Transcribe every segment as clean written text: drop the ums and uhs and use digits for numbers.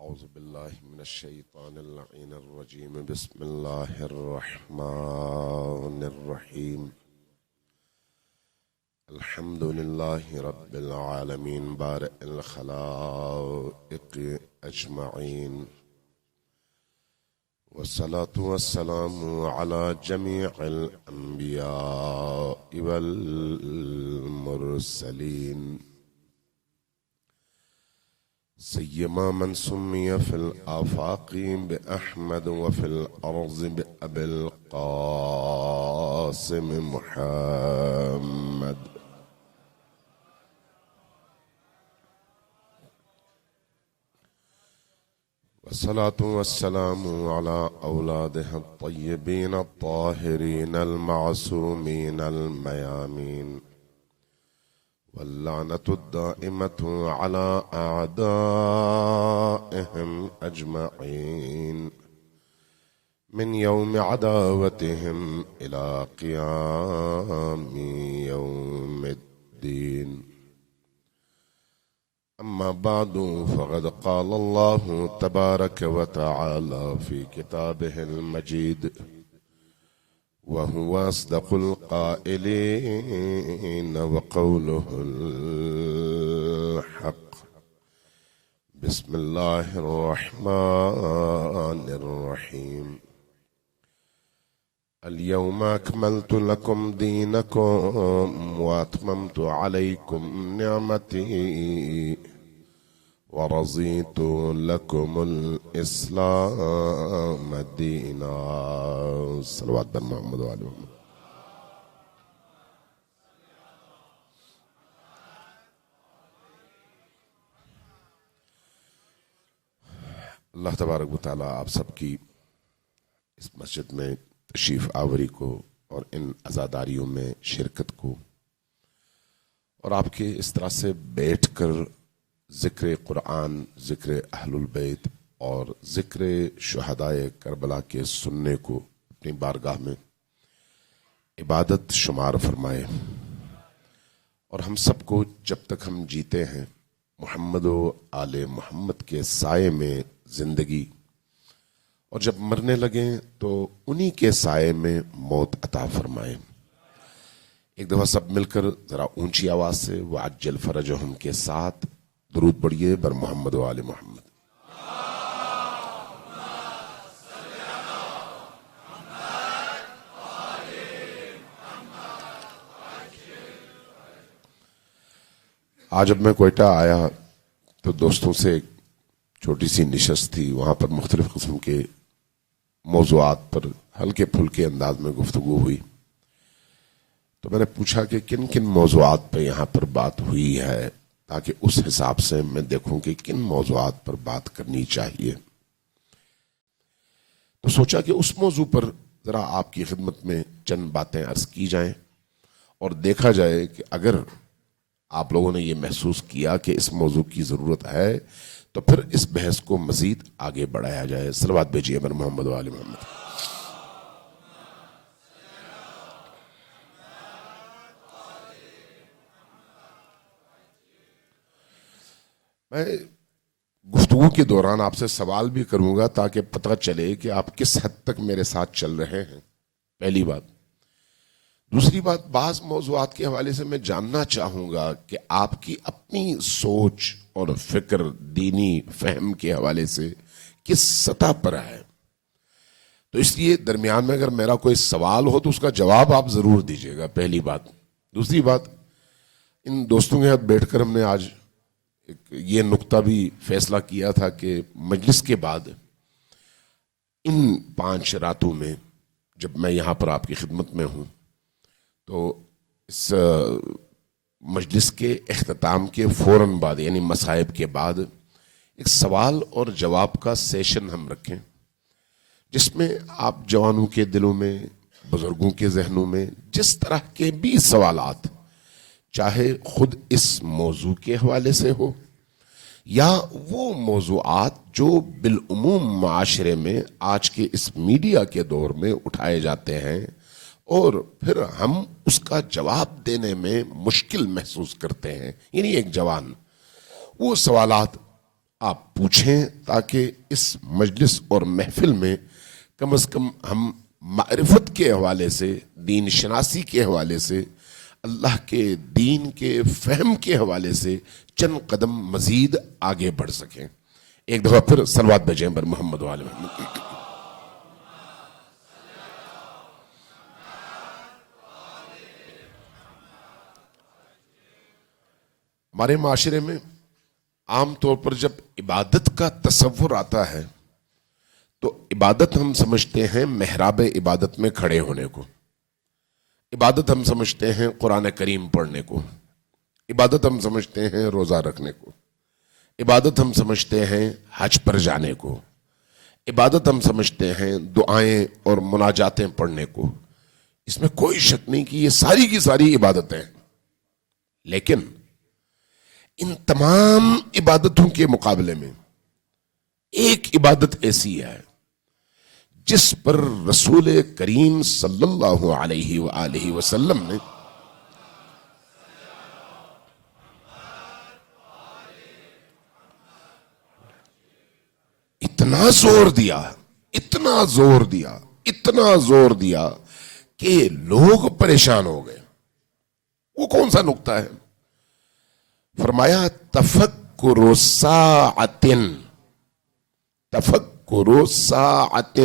أعوذ بالله من الشيطان اللعين الرجيم. بسم الله الرحمن الرحيم. الحمد لله رب العالمين بارئ الخلائق أجمعين، والصلاة والسلام على جميع الأنبياء والمرسلين، سيما من سمي في الآفاق بأحمد وفي الأرض بأبي القاسم محمد. والصلاة والسلام على أولاده الطيبين الطاهرين المعصومين الميامين، واللعنة الدائمة على أعدائهم أجمعين من يوم عداوتهم إلى قيام يوم الدين. أما بعد، فقد قال الله تبارك وتعالى في كتابه المجيد وهو أصدق القائلين وقوله الحق. بسم الله الرحمن الرحيم. اليوم أكملت لكم دينكم وأتممت عليكم نعمتي ورضيت لكم الإسلام دينا. صلوات بر محمد وآل محمد. اللہ تبارک و تعالیٰ آپ سب کی اس مسجد میں تشریف آوری کو اور ان عزاداریوں میں شرکت کو اور آپ کے اس طرح سے بیٹھ کر ذکر قرآن، ذکر اہل البیت اور ذکر شہدائے کربلا کے سننے کو اپنی بارگاہ میں عبادت شمار فرمائے، اور ہم سب کو جب تک ہم جیتے ہیں محمد و آل محمد کے سائے میں زندگی، اور جب مرنے لگیں تو انہی کے سائے میں موت عطا فرمائے۔ ایک دفعہ سب مل کر ذرا اونچی آواز سے وعجل فرجہم کے ساتھ درود پڑھیے بر محمد و آل محمد۔ آج جب میں کوئٹہ آیا تو دوستوں سے ایک چھوٹی سی نشست تھی، وہاں پر مختلف قسم کے موضوعات پر ہلکے پھلکے انداز میں گفتگو ہوئی، تو میں نے پوچھا کہ کن کن موضوعات پہ یہاں پر بات ہوئی ہے، تاکہ اس حساب سے میں دیکھوں کہ کن موضوعات پر بات کرنی چاہیے۔ تو سوچا کہ اس موضوع پر ذرا آپ کی خدمت میں چند باتیں عرض کی جائیں اور دیکھا جائے کہ اگر آپ لوگوں نے یہ محسوس کیا کہ اس موضوع کی ضرورت ہے تو پھر اس بحث کو مزید آگے بڑھایا جائے۔ صلوات بھیجیے بر محمد و آل محمد۔ میں گفتگو کے دوران آپ سے سوال بھی کروں گا تاکہ پتہ چلے کہ آپ کس حد تک میرے ساتھ چل رہے ہیں، پہلی بات۔ دوسری بات، بعض موضوعات کے حوالے سے میں جاننا چاہوں گا کہ آپ کی اپنی سوچ اور فکر دینی فہم کے حوالے سے کس سطح پر ہے، تو اس لیے درمیان میں اگر میرا کوئی سوال ہو تو اس کا جواب آپ ضرور دیجیے گا، پہلی بات۔ دوسری بات، ان دوستوں کے ساتھ بیٹھ کر ہم نے آج یہ نقطہ بھی فیصلہ کیا تھا کہ مجلس کے بعد ان 5 راتوں میں جب میں یہاں پر آپ کی خدمت میں ہوں تو اس مجلس کے اختتام کے فوراً بعد یعنی مصائب کے بعد ایک سوال اور جواب کا سیشن ہم رکھیں، جس میں آپ جوانوں کے دلوں میں، بزرگوں کے ذہنوں میں جس طرح کے بھی سوالات، چاہے خود اس موضوع کے حوالے سے ہو یا وہ موضوعات جو بالعموم معاشرے میں آج کے اس میڈیا کے دور میں اٹھائے جاتے ہیں اور پھر ہم اس کا جواب دینے میں مشکل محسوس کرتے ہیں، یعنی ایک جوان وہ سوالات آپ پوچھیں تاکہ اس مجلس اور محفل میں کم از کم ہم معرفت کے حوالے سے، دین شناسی کے حوالے سے، اللہ کے دین کے فہم کے حوالے سے چند قدم مزید آگے بڑھ سکیں. ایک دفعہ پھر صلوات بھیجیں بر محمد وآل محمد. ہمارے معاشرے میں عام طور پر جب عبادت کا تصور آتا ہے تو عبادت ہم سمجھتے ہیں محراب عبادت میں کھڑے ہونے کو، عبادت ہم سمجھتے ہیں قرآن کریم پڑھنے کو، عبادت ہم سمجھتے ہیں روزہ رکھنے کو، عبادت ہم سمجھتے ہیں حج پر جانے کو، عبادت ہم سمجھتے ہیں دعائیں اور مناجاتیں پڑھنے کو. اس میں کوئی شک نہیں کہ یہ ساری کی ساری عبادتیں، لیکن ان تمام عبادتوں کے مقابلے میں ایک عبادت ایسی ہے جس پر رسول کریم صلی اللہ علیہ وآلہ وسلم نے اتنا زور دیا، اتنا زور دیا، اتنا زور دیا کہ لوگ پریشان ہو گئے. وہ کون سا نقطہ ہے؟ فرمایا تفکر ساعت، تفکر ساعت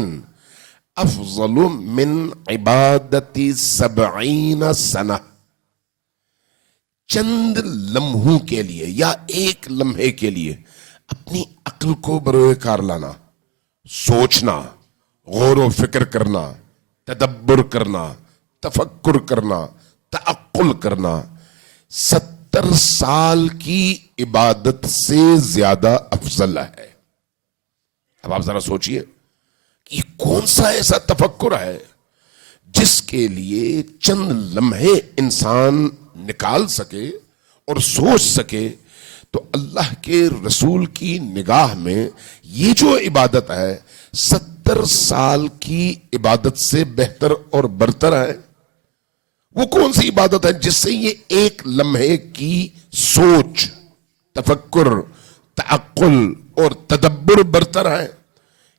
افضل من عبادت 70 سنہ. چند لمحوں کے لیے یا ایک لمحے کے لیے اپنی عقل کو بروئے کار لانا، سوچنا، غور و فکر کرنا، تدبر کرنا، تفکر کرنا، تعقل کرنا، 70 سال کی عبادت سے زیادہ افضل ہے. اب آپ ذرا سوچئے کہ کون سا ایسا تفکر ہے جس کے لیے چند لمحے انسان نکال سکے اور سوچ سکے. تو اللہ کے رسول کی نگاہ میں یہ جو عبادت ہے 70 سال کی عبادت سے بہتر اور برتر ہے. وہ کون سی عبادت ہے جس سے یہ ایک لمحے کی سوچ، تفکر، تعقل اور تدبر برتر ہے؟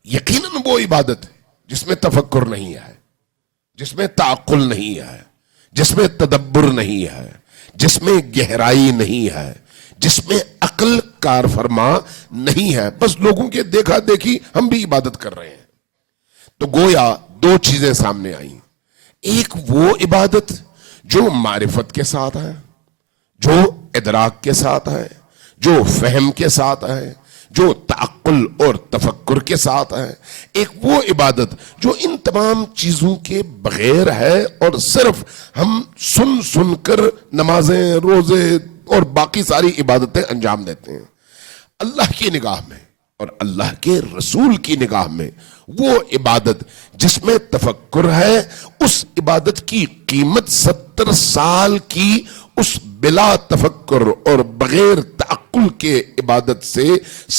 یقیناً وہ عبادت ہے جس میں تفکر نہیں ہے، جس میں تعقل نہیں ہے، جس میں تدبر نہیں ہے، جس میں گہرائی نہیں ہے، جس میں عقل کار فرما نہیں ہے. بس لوگوں کے دیکھا دیکھی ہم بھی عبادت کر رہے ہیں. تو گویا دو چیزیں سامنے آئیں. ایک وہ عبادت جو معرفت کے ساتھ ہے، جو ادراک کے ساتھ ہے، جو فہم کے ساتھ ہے، جو تعقل اور تفکر کے ساتھ ہے. ایک وہ عبادت جو ان تمام چیزوں کے بغیر ہے اور صرف ہم سن سن کر نمازیں، روزے اور باقی ساری عبادتیں انجام دیتے ہیں. اللہ کی نگاہ میں اور اللہ کے رسول کی نگاہ میں وہ عبادت جس میں تفکر ہے، اس عبادت کی قیمت 70 سال کی اس بلا تفکر اور بغیر تعقل کے عبادت سے،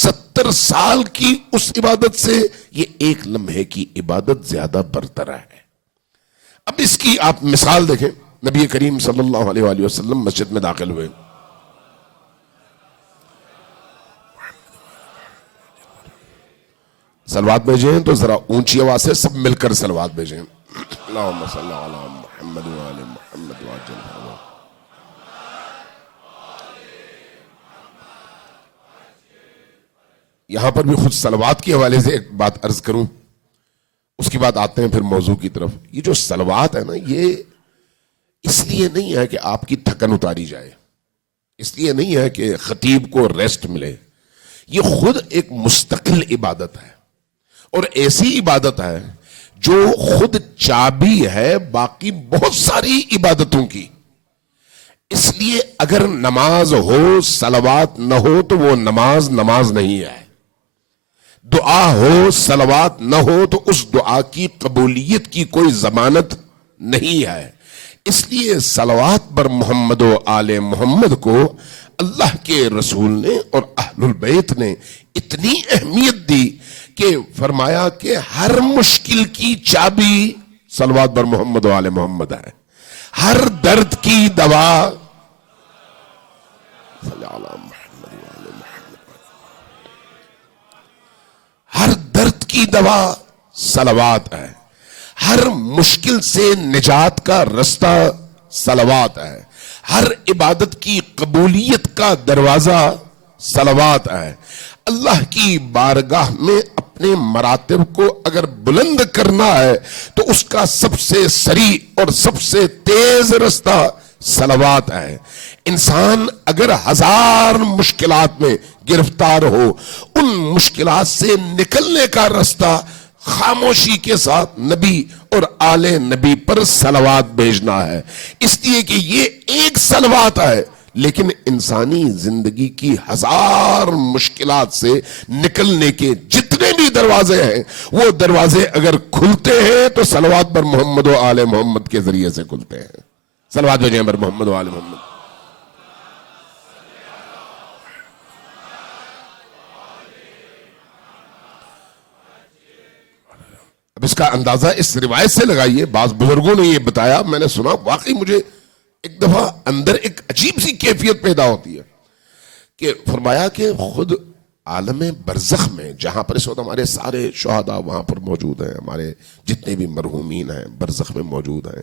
70 سال کی اس عبادت سے یہ ایک لمحے کی عبادت زیادہ برتر ہے. اب اس کی آپ مثال دیکھیں. نبی کریم صلی اللہ علیہ وآلہ وسلم مسجد میں داخل ہوئے. صلوات بھیجیں تو ذرا اونچی آواز سے سب مل کر صلوات بھیجیں. اللہم صلی علی محمد وآل محمد وعجل فرما. یہاں پر بھی خود صلوات کے حوالے سے ایک بات عرض کروں، اس کے بعد آتے ہیں پھر موضوع کی طرف. یہ جو صلوات ہے نا، یہ اس لیے نہیں ہے کہ آپ کی تھکن اتاری جائے، اس لیے نہیں ہے کہ خطیب کو ریسٹ ملے. یہ خود ایک مستقل عبادت ہے اور ایسی عبادت ہے جو خود چابی ہے باقی بہت ساری عبادتوں کی. اس لیے اگر نماز ہو صلوات نہ ہو تو وہ نماز نہیں ہے. دعا ہو صلوات نہ ہو تو اس دعا کی قبولیت کی کوئی ضمانت نہیں ہے. اس لیے صلوات بر محمد و آل محمد کو اللہ کے رسول نے اور اہل البیت نے اتنی اہمیت دی کہ فرمایا کہ ہر مشکل کی چابی صلوات بر محمد و آل محمد ہے، ہر درد کی دوا صلی اللہ محمد و آل محمد. کی دوا صلوات ہے، ہر مشکل سے نجات کا رستہ صلوات ہے، ہر عبادت کی قبولیت کا دروازہ صلوات ہے۔ اللہ کی بارگاہ میں اپنے مراتب کو اگر بلند کرنا ہے تو اس کا سب سے سریع اور سب سے تیز رستہ صلوات ہے۔ انسان اگر ہزار مشکلات میں گرفتار ہو، ان مشکلات سے نکلنے کا رستہ خاموشی کے ساتھ نبی اور آل نبی پر صلوات بھیجنا ہے۔ اس لیے کہ یہ ایک صلوات ہے، لیکن انسانی زندگی کی ہزار مشکلات سے نکلنے کے جتنے بھی دروازے ہیں، وہ دروازے اگر کھلتے ہیں تو صلوات پر محمد و آل محمد کے ذریعے سے کھلتے ہیں۔ صلوات بھیجیں پر محمد و آل محمد۔ اب اس کا اندازہ اس روایت سے لگائیے، بعض بزرگوں نے یہ بتایا، میں نے سنا، واقعی مجھے ایک دفعہ اندر ایک عجیب سی کیفیت پیدا ہوتی ہے کہ فرمایا کہ خود عالم برزخ میں، جہاں پر اس وقت ہمارے سارے شہداء وہاں پر موجود ہیں، ہمارے جتنے بھی مرحومین ہیں برزخ میں موجود ہیں،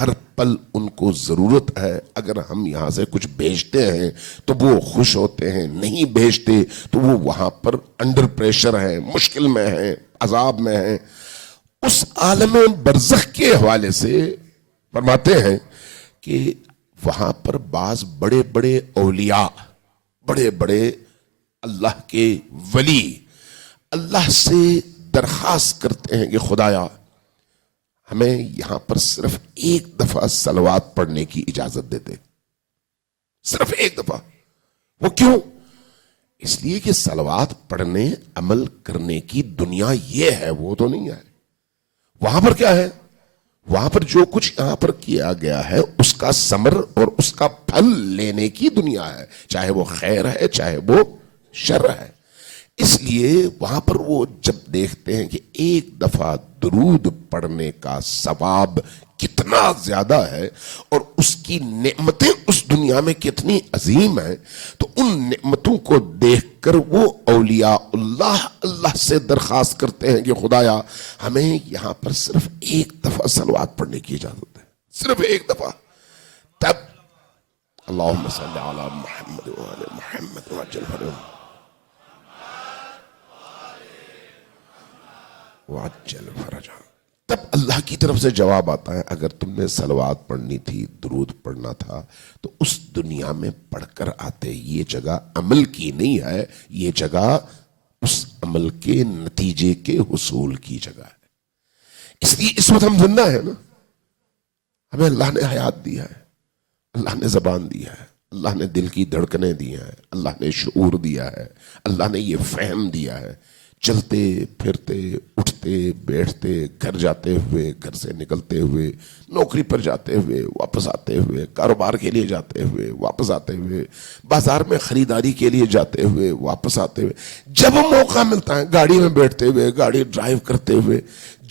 ہر پل ان کو ضرورت ہے۔ اگر ہم یہاں سے کچھ بھیجتے ہیں تو وہ خوش ہوتے ہیں، نہیں بھیجتے تو وہ وہاں پر انڈر پریشر ہیں، مشکل میں ہیں، عذاب میں ہیں۔ اس عالم برزخ کے حوالے سے فرماتے ہیں کہ وہاں پر بعض بڑے بڑے اولیاء، بڑے بڑے اللہ کے ولی اللہ سے درخواست کرتے ہیں کہ خدایا ہمیں یہاں پر صرف ایک دفعہ صلوات پڑھنے کی اجازت دیتے، صرف ایک دفعہ۔ وہ کیوں؟ اس لیے کہ صلوات پڑھنے، عمل کرنے کی دنیا یہ ہے، وہ تو نہیں ہے۔ وہاں پر کیا ہے؟ وہاں پر جو کچھ یہاں پر کیا گیا ہے اس کا ثمر اور اس کا پھل لینے کی دنیا ہے، چاہے وہ خیر ہے چاہے وہ شر ہے۔ اس لیے وہاں پر وہ جب دیکھتے ہیں کہ ایک دفعہ درود پڑھنے کا ثواب کتنا زیادہ ہے اور اس کی نعمتیں اس دنیا میں کتنی عظیم ہیں، تو ان نعمتوں کو دیکھ کر وہ اولیاء اللہ سے درخواست کرتے ہیں کہ خدایا ہمیں یہاں پر صرف ایک دفعہ صلوات پڑھنے کی اجازت ہے، صرف ایک دفعہ۔ تب اللہم صلی علی محمد وعلی محمد وعجل فرجهم وعجل فرجهم۔ تب اللہ کی طرف سے جواب آتا ہے، اگر تم نے صلوات پڑھنی تھی، درود پڑھنا تھا، تو اس دنیا میں پڑھ کر آتے۔ یہ جگہ عمل کی نہیں ہے، یہ جگہ اس عمل کے نتیجے کے حصول کی جگہ ہے۔ اس لیے اس وقت ہم زندہ ہیں نا، ہمیں اللہ نے حیات دیا ہے، اللہ نے زبان دیا ہے، اللہ نے دل کی دھڑکنیں دی ہیں، اللہ نے شعور دیا ہے، اللہ نے یہ فہم دیا ہے۔ چلتے پھرتے، اٹھتے بیٹھتے، گھر جاتے ہوئے، گھر سے نکلتے ہوئے، نوکری پر جاتے ہوئے، واپس آتے ہوئے، کاروبار کے لیے جاتے ہوئے، واپس آتے ہوئے، بازار میں خریداری کے لیے جاتے ہوئے، واپس آتے ہوئے، جب موقع ملتا ہے، گاڑی میں بیٹھتے ہوئے، گاڑی ڈرائیو کرتے ہوئے،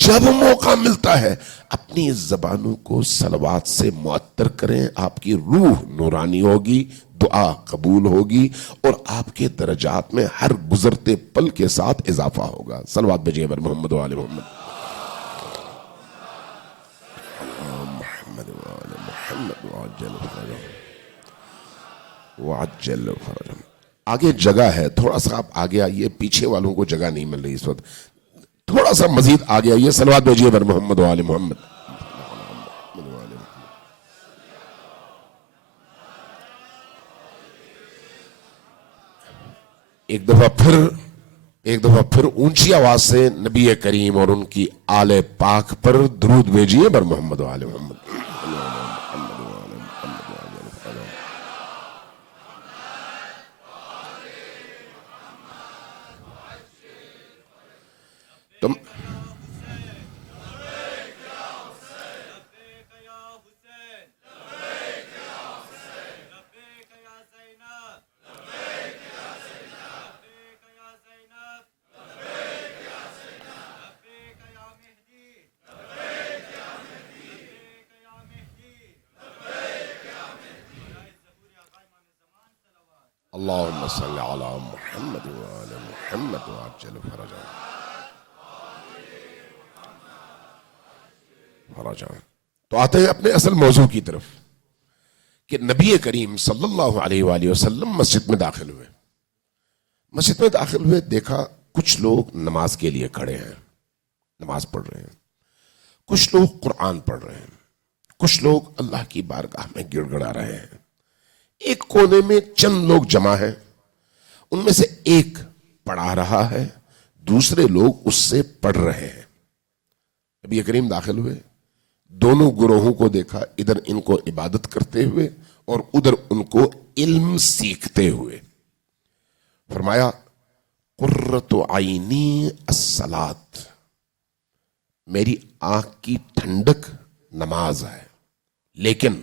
جب موقع ملتا ہے اپنی زبانوں کو صلوات سے معطر کریں، آپ کی روح نورانی ہوگی، دعا قبول ہوگی اور آپ کے درجات میں ہر گزرتے پل کے ساتھ اضافہ ہوگا۔ صلوات بھیجئے پر محمد و آل محمد۔ محمد و آل محمد وعجل فرجهم وعجل فرجهم۔ آگے جگہ ہے، تھوڑا سا آپ آگے آئیے، پیچھے والوں کو جگہ نہیں مل رہی اس وقت، تھوڑا سا مزید آگے آئیے۔ صلوات بھیجئے پر محمد و آل محمد۔ ایک دفعہ پھر اونچی آواز سے نبی کریم اور ان کی آل پاک پر درود بھیجئے پر محمد و آل محمد۔ تم اللہم صلی علی محمد وعلی محمد وعجل فرجهم۔ تو آتے ہیں اپنے اصل موضوع کی طرف کہ نبی کریم صلی اللہ علیہ وآلہ وسلم مسجد میں داخل ہوئے. مسجد میں داخل ہوئے، دیکھا کچھ لوگ نماز کے لیے کھڑے ہیں، نماز پڑھ رہے ہیں، کچھ لوگ قرآن پڑھ رہے ہیں، کچھ لوگ اللہ کی بارگاہ میں گڑ گڑا رہے ہیں. ایک کونے میں چند لوگ جمع ہیں، ان میں سے ایک پڑھا رہا ہے، دوسرے لوگ اس سے پڑھ رہے ہیں. نبی کریم داخل ہوئے، دونوں گروہوں کو دیکھا، ادھر ان کو عبادت کرتے ہوئے اور ادھر ان کو علم سیکھتے ہوئے. فرمایا قرۃ عینی الصلاۃ، میری آنکھ کی ٹھنڈک نماز ہے، لیکن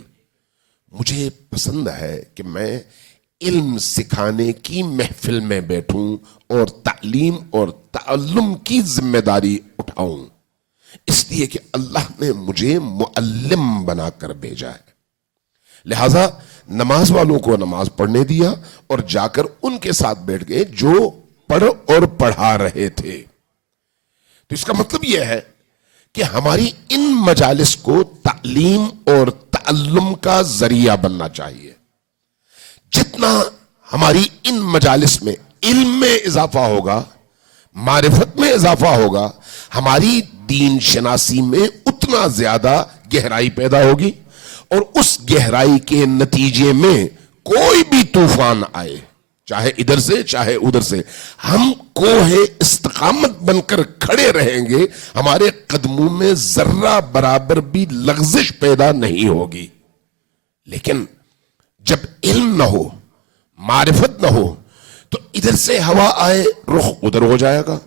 مجھے پسند ہے کہ میں علم سکھانے کی محفل میں بیٹھوں اور تعلیم اور تعلم کی ذمہ داری اٹھاؤں، اس لیے کہ اللہ نے مجھے معلم بنا کر بھیجا ہے. لہذا نماز والوں کو نماز پڑھنے دیا اور جا کر ان کے ساتھ بیٹھ گئے جو پڑھ اور پڑھا رہے تھے. تو اس کا مطلب یہ ہے کہ ہماری ان مجالس کو تعلیم اور تعلم کا ذریعہ بننا چاہیے. جتنا ہماری ان مجالس میں علم میں اضافہ ہوگا، معرفت میں اضافہ ہوگا، ہماری دین شناسی میں اتنا زیادہ گہرائی پیدا ہوگی، اور اس گہرائی کے نتیجے میں کوئی بھی طوفان آئے، چاہے ادھر سے چاہے ادھر سے، ہم کوہ استقامت بن کر کھڑے رہیں گے، ہمارے قدموں میں ذرہ برابر بھی لغزش پیدا نہیں ہوگی. لیکن جب علم نہ ہو، معرفت نہ ہو، تو ادھر سے ہوا آئے رخ ادھر ہو جائے گا،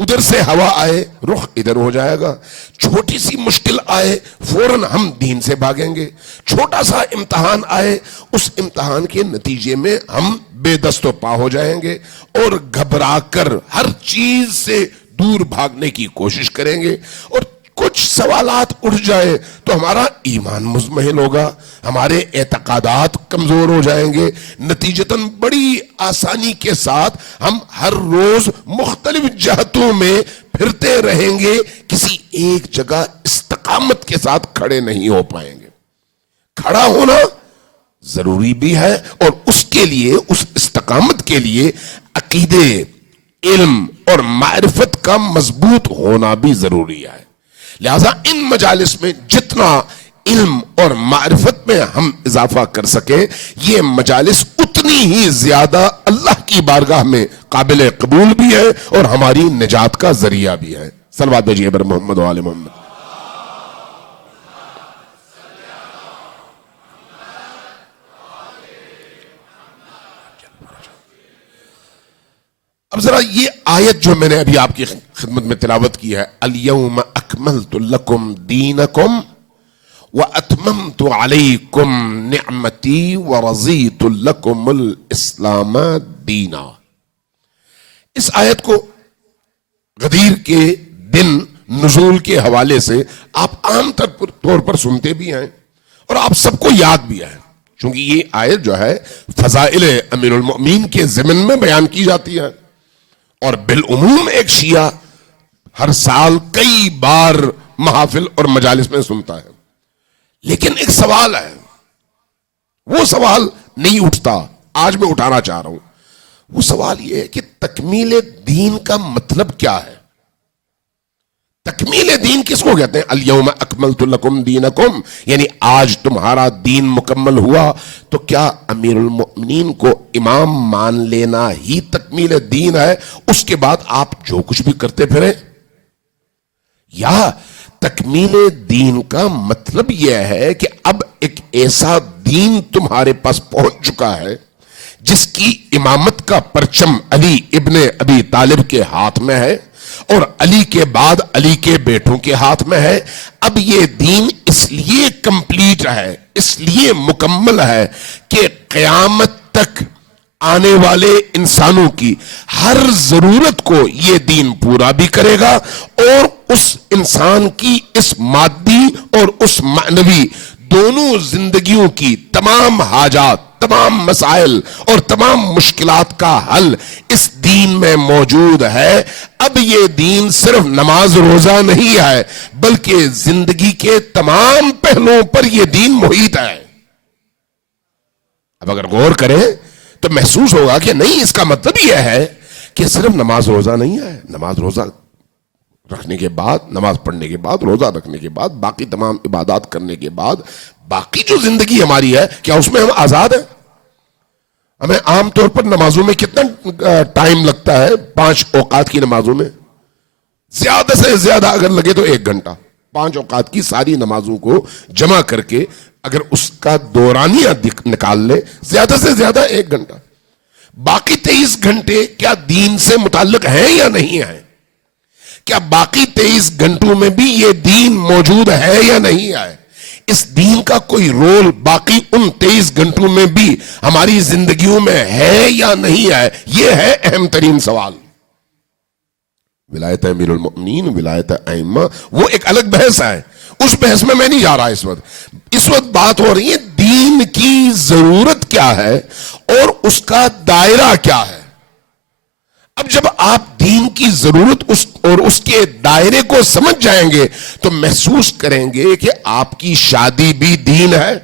ادھر سے ہوا آئے رخ ادھر ہو جائے گا. چھوٹی سی مشکل آئے فوراً ہم دین سے بھاگیں گے، چھوٹا سا امتحان آئے اس امتحان کے نتیجے میں ہم بے دست و پا ہو جائیں گے اور گھبرا کر ہر چیز سے دور بھاگنے کی کوشش کریں گے. اور کچھ سوالات اٹھ جائے تو ہمارا ایمان مزمحل ہوگا، ہمارے اعتقادات کمزور ہو جائیں گے. نتیجتاً بڑی آسانی کے ساتھ ہم ہر روز مختلف جہتوں میں پھرتے رہیں گے، کسی ایک جگہ استقامت کے ساتھ کھڑے نہیں ہو پائیں گے. کھڑا ہونا ضروری بھی ہے، اور اس کے لیے، اس استقامت کے لیے عقیدے، علم اور معرفت کا مضبوط ہونا بھی ضروری ہے. لہذا ان مجالس میں جتنا علم اور معرفت میں ہم اضافہ کر سکیں، یہ مجالس اتنی ہی زیادہ اللہ کی بارگاہ میں قابل قبول بھی ہے اور ہماری نجات کا ذریعہ بھی ہے. صلوات بھیجیے بر محمد و آل محمد. اب ذرا یہ آیت جو میں نے ابھی آپ کی خدمت میں تلاوت کی ہے، الیوم اکملت لکم دینکم واتممت علیکم نعمتی ورضیت لکم الاسلام دینا. اس آیت کو غدیر کے دن نزول کے حوالے سے آپ عام طور پر سنتے بھی ہیں اور آپ سب کو یاد بھی ہے، چونکہ یہ آیت جو ہے فضائل امیر المؤمنین کے ضمن میں بیان کی جاتی ہے، اور بالعموم ایک شیعہ ہر سال کئی بار محافل اور مجالس میں سنتا ہے. لیکن ایک سوال ہے، وہ سوال نہیں اٹھتا، آج میں اٹھانا چاہ رہا ہوں. وہ سوال یہ ہے کہ تکمیل دین کا مطلب کیا ہے؟ تکمیل دین کس کو کہتے ہیں؟ الیوم اکملت لکم دینکم، یعنی آج تمہارا دین مکمل ہوا. تو کیا امیر المؤمنین کو امام مان لینا ہی تکمیل دین ہے؟ اس کے بعد آپ جو کچھ بھی کرتے پھریں؟ یا تکمیل دین کا مطلب یہ ہے کہ اب ایک ایسا دین تمہارے پاس پہنچ چکا ہے جس کی امامت کا پرچم علی ابن ابی طالب کے ہاتھ میں ہے، اور علی کے بعد علی کے بیٹوں کے ہاتھ میں ہے. اب یہ دین اس لیے کمپلیٹ ہے، اس لیے مکمل ہے کہ قیامت تک آنے والے انسانوں کی ہر ضرورت کو یہ دین پورا بھی کرے گا، اور اس انسان کی اس مادی اور اس معنوی دونوں زندگیوں کی تمام حاجات، تمام مسائل اور تمام مشکلات کا حل اس دین میں موجود ہے۔ اب یہ دین صرف نماز روزہ نہیں ہے، بلکہ زندگی کے تمام پہلوؤں پر یہ دین محیط ہے۔ اب اگر غور کریں تو محسوس ہوگا کہ نہیں، اس کا مطلب یہ ہے کہ صرف نماز روزہ نہیں ہے۔ نماز روزہ رکھنے کے بعد، نماز پڑھنے کے بعد، روزہ رکھنے کے بعد، باقی تمام عبادات کرنے کے بعد باقی جو زندگی ہماری ہے، کیا اس میں ہم آزاد ہیں؟ ہمیں عام طور پر نمازوں میں کتنا ٹائم لگتا ہے؟ 5 اوقات کی نمازوں میں زیادہ سے زیادہ اگر لگے تو 1 گھنٹہ۔ 5 اوقات کی ساری نمازوں کو جمع کر کے اگر اس کا دورانیہ نکال لے، زیادہ سے زیادہ 1 گھنٹہ۔ باقی 23 گھنٹے کیا دین سے متعلق ہیں یا نہیں ہیں؟ کیا باقی 23 گھنٹوں میں بھی یہ دین موجود ہے یا نہیں ہے؟ اس دین کا کوئی رول باقی ان 23 گھنٹوں میں بھی ہماری زندگیوں میں ہے یا نہیں ہے؟ یہ ہے اہم ترین سوال۔ ولایت امیر المؤمنین، ولایت ائمہ، وہ ایک الگ بحث ہے، اس بحث میں نہیں جا رہا اس وقت بات ہو رہی ہے دین کی ضرورت کیا ہے اور اس کا دائرہ کیا ہے۔ اب جب آپ دین کی ضرورت اور اس کے دائرے کو سمجھ جائیں گے تو محسوس کریں گے کہ آپ کی شادی بھی دین ہے،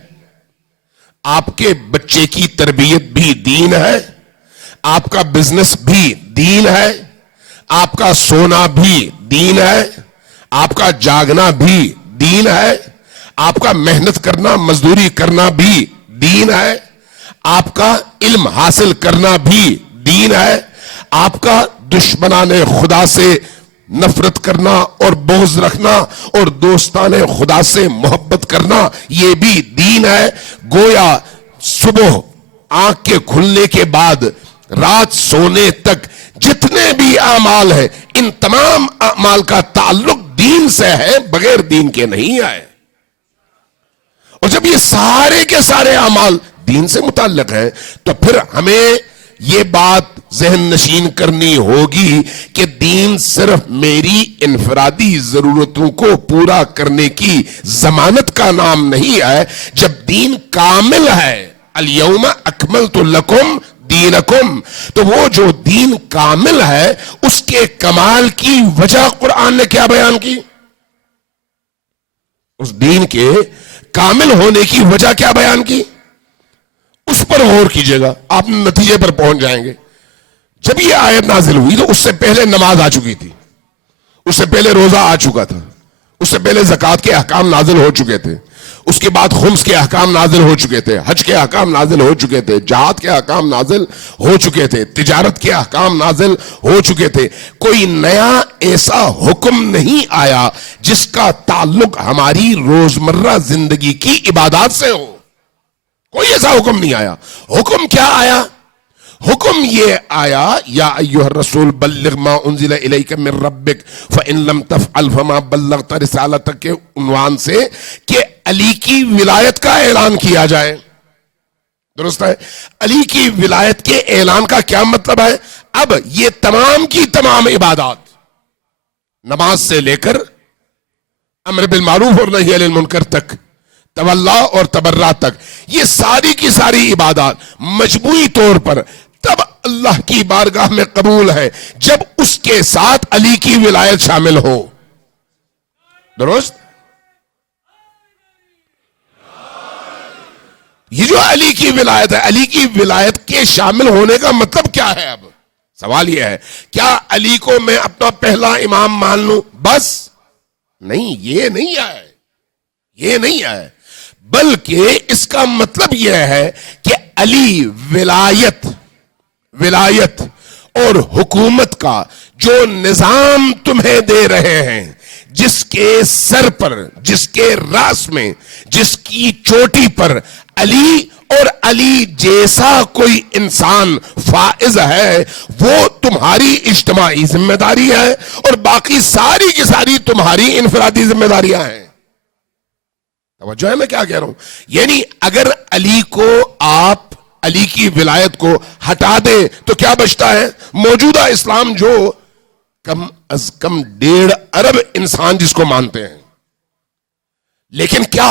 آپ کے بچے کی تربیت بھی دین ہے، آپ کا بزنس بھی دین ہے، آپ کا سونا بھی دین ہے، آپ کا جاگنا بھی دین ہے، آپ کا محنت کرنا، مزدوری کرنا بھی دین ہے، آپ کا علم حاصل کرنا بھی دین ہے، آپ کا دشمنان خدا سے نفرت کرنا اور بغض رکھنا اور دوستان خدا سے محبت کرنا یہ بھی دین ہے۔ گویا صبح آنکھ کے کھلنے کے بعد رات سونے تک جتنے بھی اعمال ہیں، ان تمام اعمال کا تعلق دین سے ہے، بغیر دین کے نہیں ہے۔ اور جب یہ سارے کے سارے اعمال دین سے متعلق ہیں تو پھر ہمیں یہ بات ذہن نشین کرنی ہوگی کہ دین صرف میری انفرادی ضرورتوں کو پورا کرنے کی ضمانت کا نام نہیں ہے۔ جب دین کامل ہے، الیوم اکملت لکم دینکم، تو وہ جو دین کامل ہے اس کے کمال کی وجہ قرآن نے کیا بیان کی؟ اس دین کے کامل ہونے کی وجہ کیا بیان کی؟ اس پر غور کیجئے گا، آپ نتیجے پر پہنچ جائیں گے۔ جب یہ آیت نازل ہوئی تو اس سے پہلے نماز آ چکی تھی، اس سے پہلے روزہ آ چکا تھا، اس سے پہلے زکوٰۃ کے احکام نازل ہو چکے تھے، اس کے بعد خمس کے احکام نازل ہو چکے تھے، حج کے احکام نازل ہو چکے تھے، جہاد کے احکام نازل ہو چکے تھے، تجارت کے احکام نازل ہو چکے تھے۔ کوئی نیا ایسا حکم نہیں آیا جس کا تعلق ہماری روزمرہ زندگی کی عبادات سے ہو، کوئی ایسا حکم نہیں آیا۔ حکم کیا آیا؟ حکم یہ آیا یا ایھا الرسول بلغ ما انزل الیک من ربک فان لم تفعل فما بلغت رسالتک کے عنوان سے کہ علی کی ولایت کا اعلان کیا جائے۔ درست ہے؟ علی کی ولایت کے اعلان کا کیا مطلب ہے؟ اب یہ تمام کی تمام عبادات، نماز سے لے کر امر بالمعروف اور نہی عن المنکر تک، تولا اور تبرع تک، یہ ساری کی ساری عبادات مجموعی طور پر تب اللہ کی بارگاہ میں قبول ہے جب اس کے ساتھ علی کی ولایت شامل ہو۔ درست؟ یہ جو علی کی ولایت ہے، علی کی ولایت کے شامل ہونے کا مطلب کیا ہے؟ اب سوال یہ ہے، کیا علی کو میں اپنا پہلا امام مان لوں بس؟ نہیں، یہ نہیں ہے، یہ نہیں ہے، بلکہ اس کا مطلب یہ ہے کہ علی ولایت اور حکومت کا جو نظام تمہیں دے رہے ہیں، جس کے سر پر، جس کے راس میں، جس کی چوٹی پر علی اور علی جیسا کوئی انسان فائز ہے، وہ تمہاری اجتماعی ذمہ داری ہے اور باقی ساری کی ساری تمہاری انفرادی ذمہ داریاں ہیں۔ توجہ ہے میں کیا کہہ رہا ہوں؟ یعنی اگر علی کو آپ علی کی ولایت کو ہٹا دے تو کیا بچتا ہے؟ موجودہ اسلام جو کم از کم 1.5 ارب انسان جس کو مانتے ہیں، لیکن کیا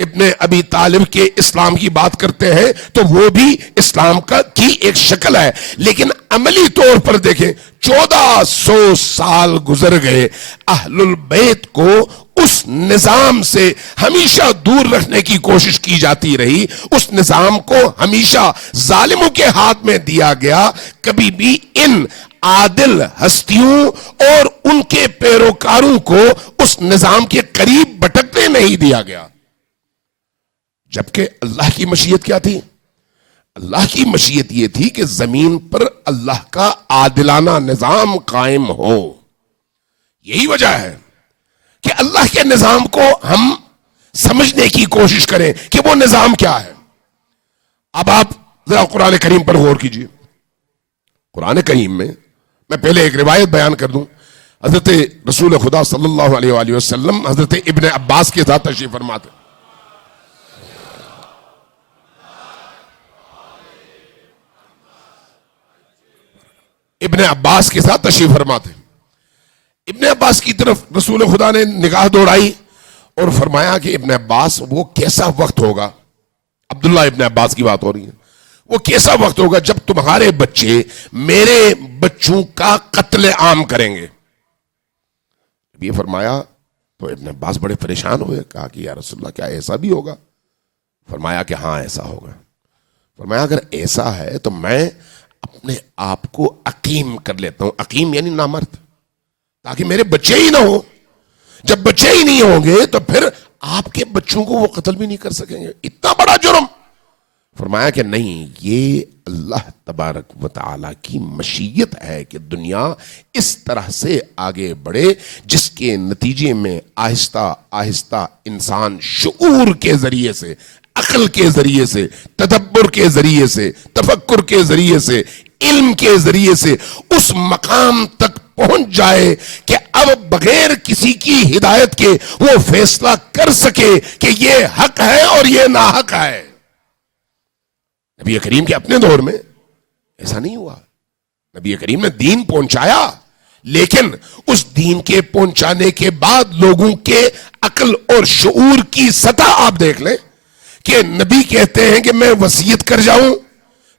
ابن ابی طالب کے اسلام کی بات کرتے ہیں تو وہ بھی اسلام کی ایک شکل ہے، لیکن عملی طور پر دیکھیں 1400 سال گزر گئے، اہل البیت کو اس نظام سے ہمیشہ دور رکھنے کی کوشش کی جاتی رہی، اس نظام کو ہمیشہ ظالموں کے ہاتھ میں دیا گیا، کبھی بھی ان عادل ہستیوں اور ان کے پیروکاروں کو اس نظام کے قریب بٹکنے نہیں دیا گیا۔ جبکہ اللہ کی مشیت کیا تھی؟ اللہ کی مشیت یہ تھی کہ زمین پر اللہ کا عادلانہ نظام قائم ہو۔ یہی وجہ ہے کہ اللہ کے نظام کو ہم سمجھنے کی کوشش کریں کہ وہ نظام کیا ہے۔ اب آپ ذرا قرآن کریم پر غور کیجئے۔ قرآن کریم میں پہلے ایک روایت بیان کر دوں۔ حضرت رسول خدا صلی اللہ علیہ وآلہ وسلم حضرت ابن عباس کے ساتھ تشریف فرماتے، ابن عباس کے ساتھ تشریف فرماتے، ابن عباس کی طرف رسول خدا نے نگاہ دوڑائی اور فرمایا کہ ابن عباس وہ کیسا وقت ہوگا، عبداللہ ابن عباس کی بات ہو رہی ہے، وہ کیسا وقت ہوگا جب تمہارے بچے میرے بچوں کا قتل عام کریں گے۔ یہ فرمایا تو ابن عباس بڑے پریشان ہوئے، کہا کہ یا رسول اللہ کیا ایسا بھی ہوگا؟ فرمایا کہ ہاں ایسا ہوگا۔ فرمایا اگر ایسا ہے تو میں اپنے آپ کو عقیم کر لیتا ہوں، عقیم یعنی نامرد، تاکہ میرے بچے ہی نہ ہو۔ جب بچے ہی نہیں ہوں گے تو پھر آپ کے بچوں کو وہ قتل بھی نہیں کر سکیں گے، اتنا بڑا جرم۔ فرمایا کہ نہیں، یہ اللہ تبارک و تعالی کی مشیت ہے کہ دنیا اس طرح سے آگے بڑھے جس کے نتیجے میں آہستہ آہستہ انسان شعور کے ذریعے سے، عقل کے ذریعے سے، تدبر کے ذریعے سے، تفکر کے ذریعے سے، علم کے ذریعے سے اس مقام تک پہنچ جائے کہ اب بغیر کسی کی ہدایت کے وہ فیصلہ کر سکے کہ یہ حق ہے اور یہ ناحق ہے۔ نبی کریم کے اپنے دور میں ایسا نہیں ہوا۔ نبی کریم نے دین پہنچایا، لیکن اس دین کے پہنچانے کے بعد لوگوں کے عقل اور شعور کی سطح آپ دیکھ لیں کہ نبی کہتے ہیں کہ میں وصیت کر جاؤں،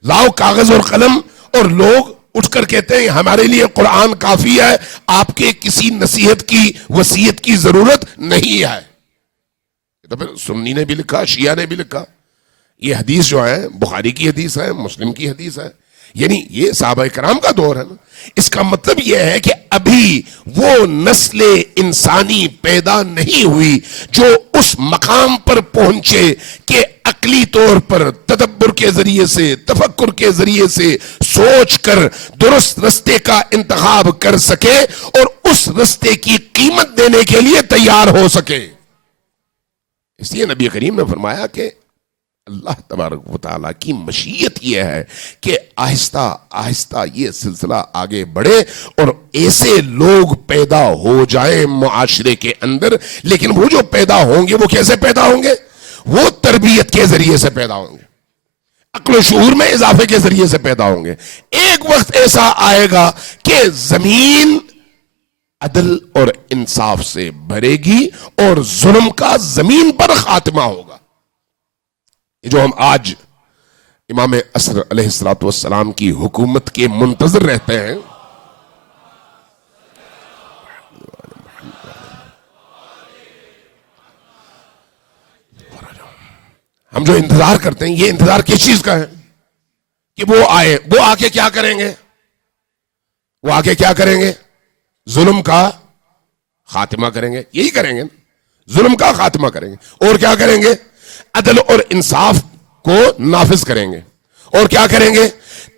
لاؤ کاغذ اور قلم، اور لوگ اٹھ کر کہتے ہیں ہمارے لیے قرآن کافی ہے، آپ کے کسی نصیحت کی وصیت کی ضرورت نہیں ہے۔ تو پھر سنی نے بھی لکھا، شیعہ نے بھی لکھا، یہ حدیث جو ہے بخاری کی حدیث ہے، مسلم کی حدیث ہے، یعنی یہ صحابہ کرام کا دور ہے نا۔ اس کا مطلب یہ ہے کہ ابھی وہ نسل انسانی پیدا نہیں ہوئی جو اس مقام پر پہنچے کہ عقلی طور پر تدبر کے ذریعے سے، تفکر کے ذریعے سے سوچ کر درست رستے کا انتخاب کر سکے اور اس رستے کی قیمت دینے کے لیے تیار ہو سکے۔ اس لیے نبی کریم نے فرمایا کہ اللہ تبارک و تعالیٰ کی مشیت یہ ہے کہ آہستہ آہستہ یہ سلسلہ آگے بڑھے اور ایسے لوگ پیدا ہو جائیں معاشرے کے اندر، لیکن وہ جو پیدا ہوں گے وہ کیسے پیدا ہوں گے؟ وہ تربیت کے ذریعے سے پیدا ہوں گے، عقل و شعور میں اضافے کے ذریعے سے پیدا ہوں گے۔ ایک وقت ایسا آئے گا کہ زمین عدل اور انصاف سے بھرے گی اور ظلم کا زمین پر خاتمہ ہوگا۔ جو ہم آج امام عصر علیہ السلام کی حکومت کے منتظر رہتے ہیں، ہم جو انتظار کرتے ہیں، یہ انتظار کس چیز کا ہے؟ کہ وہ آئے، وہ آ کے کیا کریں گے؟ وہ آ کے کیا کریں گے؟ ظلم کا خاتمہ کریں گے، یہی کریں گے، ظلم کا خاتمہ کریں گے، اور کیا کریں گے؟ عدل اور انصاف کو نافذ کریں گے، اور کیا کریں گے؟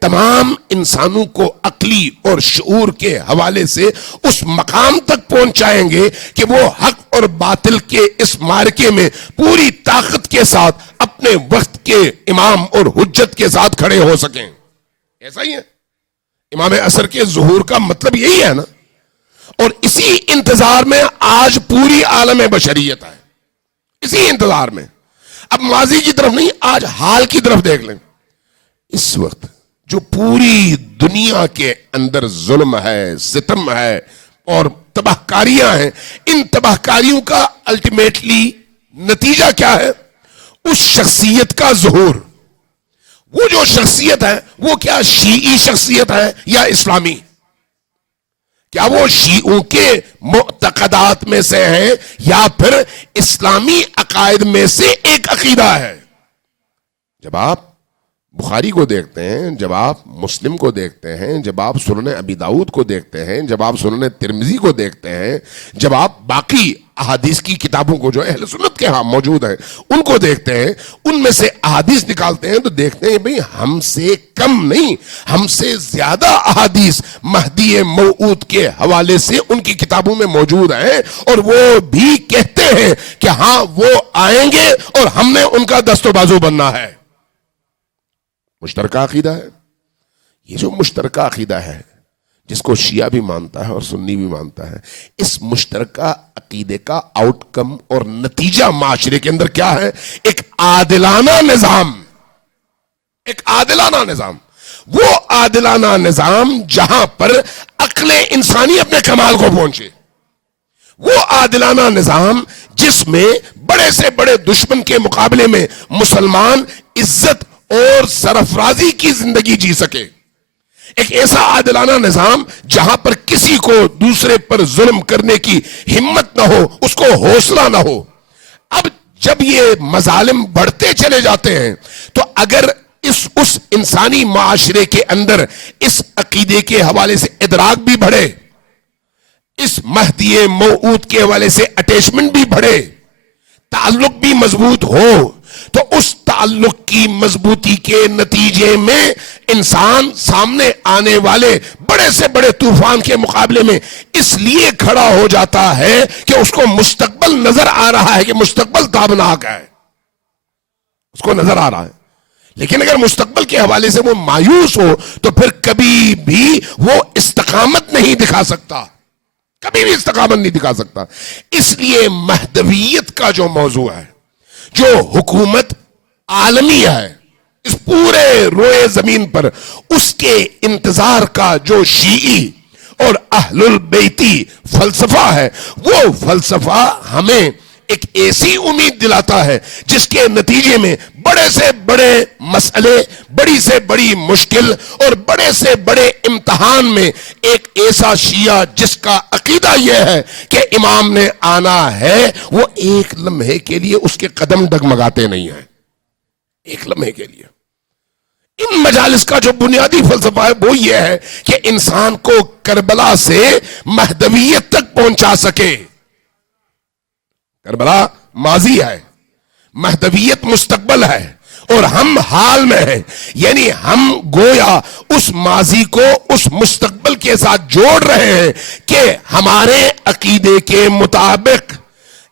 تمام انسانوں کو عقلی اور شعور کے حوالے سے اس مقام تک پہنچائیں گے کہ وہ حق اور باطل کے اس معرکے میں پوری طاقت کے ساتھ اپنے وقت کے امام اور حجت کے ساتھ کھڑے ہو سکیں۔ ایسا ہی ہے، امام عصر کے ظہور کا مطلب یہی ہے نا، اور اسی انتظار میں آج پوری عالم بشریت ہے، اسی انتظار میں۔ اب ماضی کی طرف نہیں، آج حال کی طرف دیکھ لیں۔ اس وقت جو پوری دنیا کے اندر ظلم ہے، ستم ہے اور تباہ کاریاں ہیں، ان تباہ کاریوں کا الٹیمیٹلی نتیجہ کیا ہے؟ اس شخصیت کا ظہور. وہ جو شخصیت ہے وہ کیا شیعی شخصیت ہے یا اسلامی؟ کیا وہ شیعوں کے معتقدات میں سے ہے یا پھر اسلامی عقائد میں سے ایک عقیدہ ہے؟ جب آپ بخاری کو دیکھتے ہیں، جب آپ مسلم کو دیکھتے ہیں، جب آپ سنن ابی داؤد کو دیکھتے ہیں، جب آپ سنن ترمذی کو دیکھتے ہیں، جب آپ باقی احادیث کی کتابوں کو جو اہل سنت کے ہاں موجود ہیں ان کو دیکھتے ہیں، ان میں سے احادیث نکالتے ہیں تو دیکھتے ہیں بھئی ہم سے کم نہیں، ہم سے زیادہ احادیث مہدی موعود کے حوالے سے ان کی کتابوں میں موجود ہیں، اور وہ بھی کہتے ہیں کہ ہاں وہ آئیں گے اور ہم نے ان کا دست و بازو بننا ہے. مشترکہ عقیدہ ہے. یہ جو مشترکہ عقیدہ ہے جس کو شیعہ بھی مانتا ہے اور سنی بھی مانتا ہے، اس مشترکہ عقیدے کا آؤٹ کم اور نتیجہ معاشرے کے اندر کیا ہے؟ ایک عادلانہ نظام. ایک عادلانہ نظام. وہ عادلانہ نظام جہاں پر عقل انسانی اپنے کمال کو پہنچے. وہ عادلانہ نظام جس میں بڑے سے بڑے دشمن کے مقابلے میں مسلمان عزت اور سرفرازی کی زندگی جی سکے. ایک ایسا عادلانہ نظام جہاں پر کسی کو دوسرے پر ظلم کرنے کی ہمت نہ ہو، اس کو حوصلہ نہ ہو. اب جب یہ مظالم بڑھتے چلے جاتے ہیں تو اگر اس انسانی معاشرے کے اندر اس عقیدے کے حوالے سے ادراک بھی بڑھے، اس مہدی موعود کے حوالے سے اٹیچمنٹ بھی بڑھے، تعلق بھی مضبوط ہو، تو اس تعلق کی مضبوطی کے نتیجے میں انسان سامنے آنے والے بڑے سے بڑے طوفان کے مقابلے میں اس لیے کھڑا ہو جاتا ہے کہ اس کو مستقبل نظر آ رہا ہے کہ مستقبل تابناک ہے، اس کو نظر آ رہا ہے. لیکن اگر مستقبل کے حوالے سے وہ مایوس ہو تو پھر کبھی بھی وہ استقامت نہیں دکھا سکتا، کبھی بھی استقامت نہیں دکھا سکتا. اس لیے مہدویت کا جو موضوع ہے، جو حکومت عالمی ہے اس پورے روئے زمین پر، اس کے انتظار کا جو شیعی اور اہل البیتی فلسفہ ہے، وہ فلسفہ ہمیں ایک ایسی امید دلاتا ہے جس کے نتیجے میں بڑے سے بڑے مسئلے، بڑی سے بڑی مشکل اور بڑے سے بڑے امتحان میں ایک ایسا شیعہ جس کا عقیدہ یہ ہے کہ امام نے آنا ہے، وہ ایک لمحے کے لیے اس کے قدم ڈگمگاتے نہیں ہیں. ایک لمحے کے لیے. ان مجالس کا جو بنیادی فلسفہ ہے وہ یہ ہے کہ انسان کو کربلا سے مہدویت تک پہنچا سکے. کربلا ماضی ہے، مہدویت مستقبل ہے، اور ہم حال میں ہیں. یعنی ہم گویا اس ماضی کو اس مستقبل کے ساتھ جوڑ رہے ہیں کہ ہمارے عقیدے کے مطابق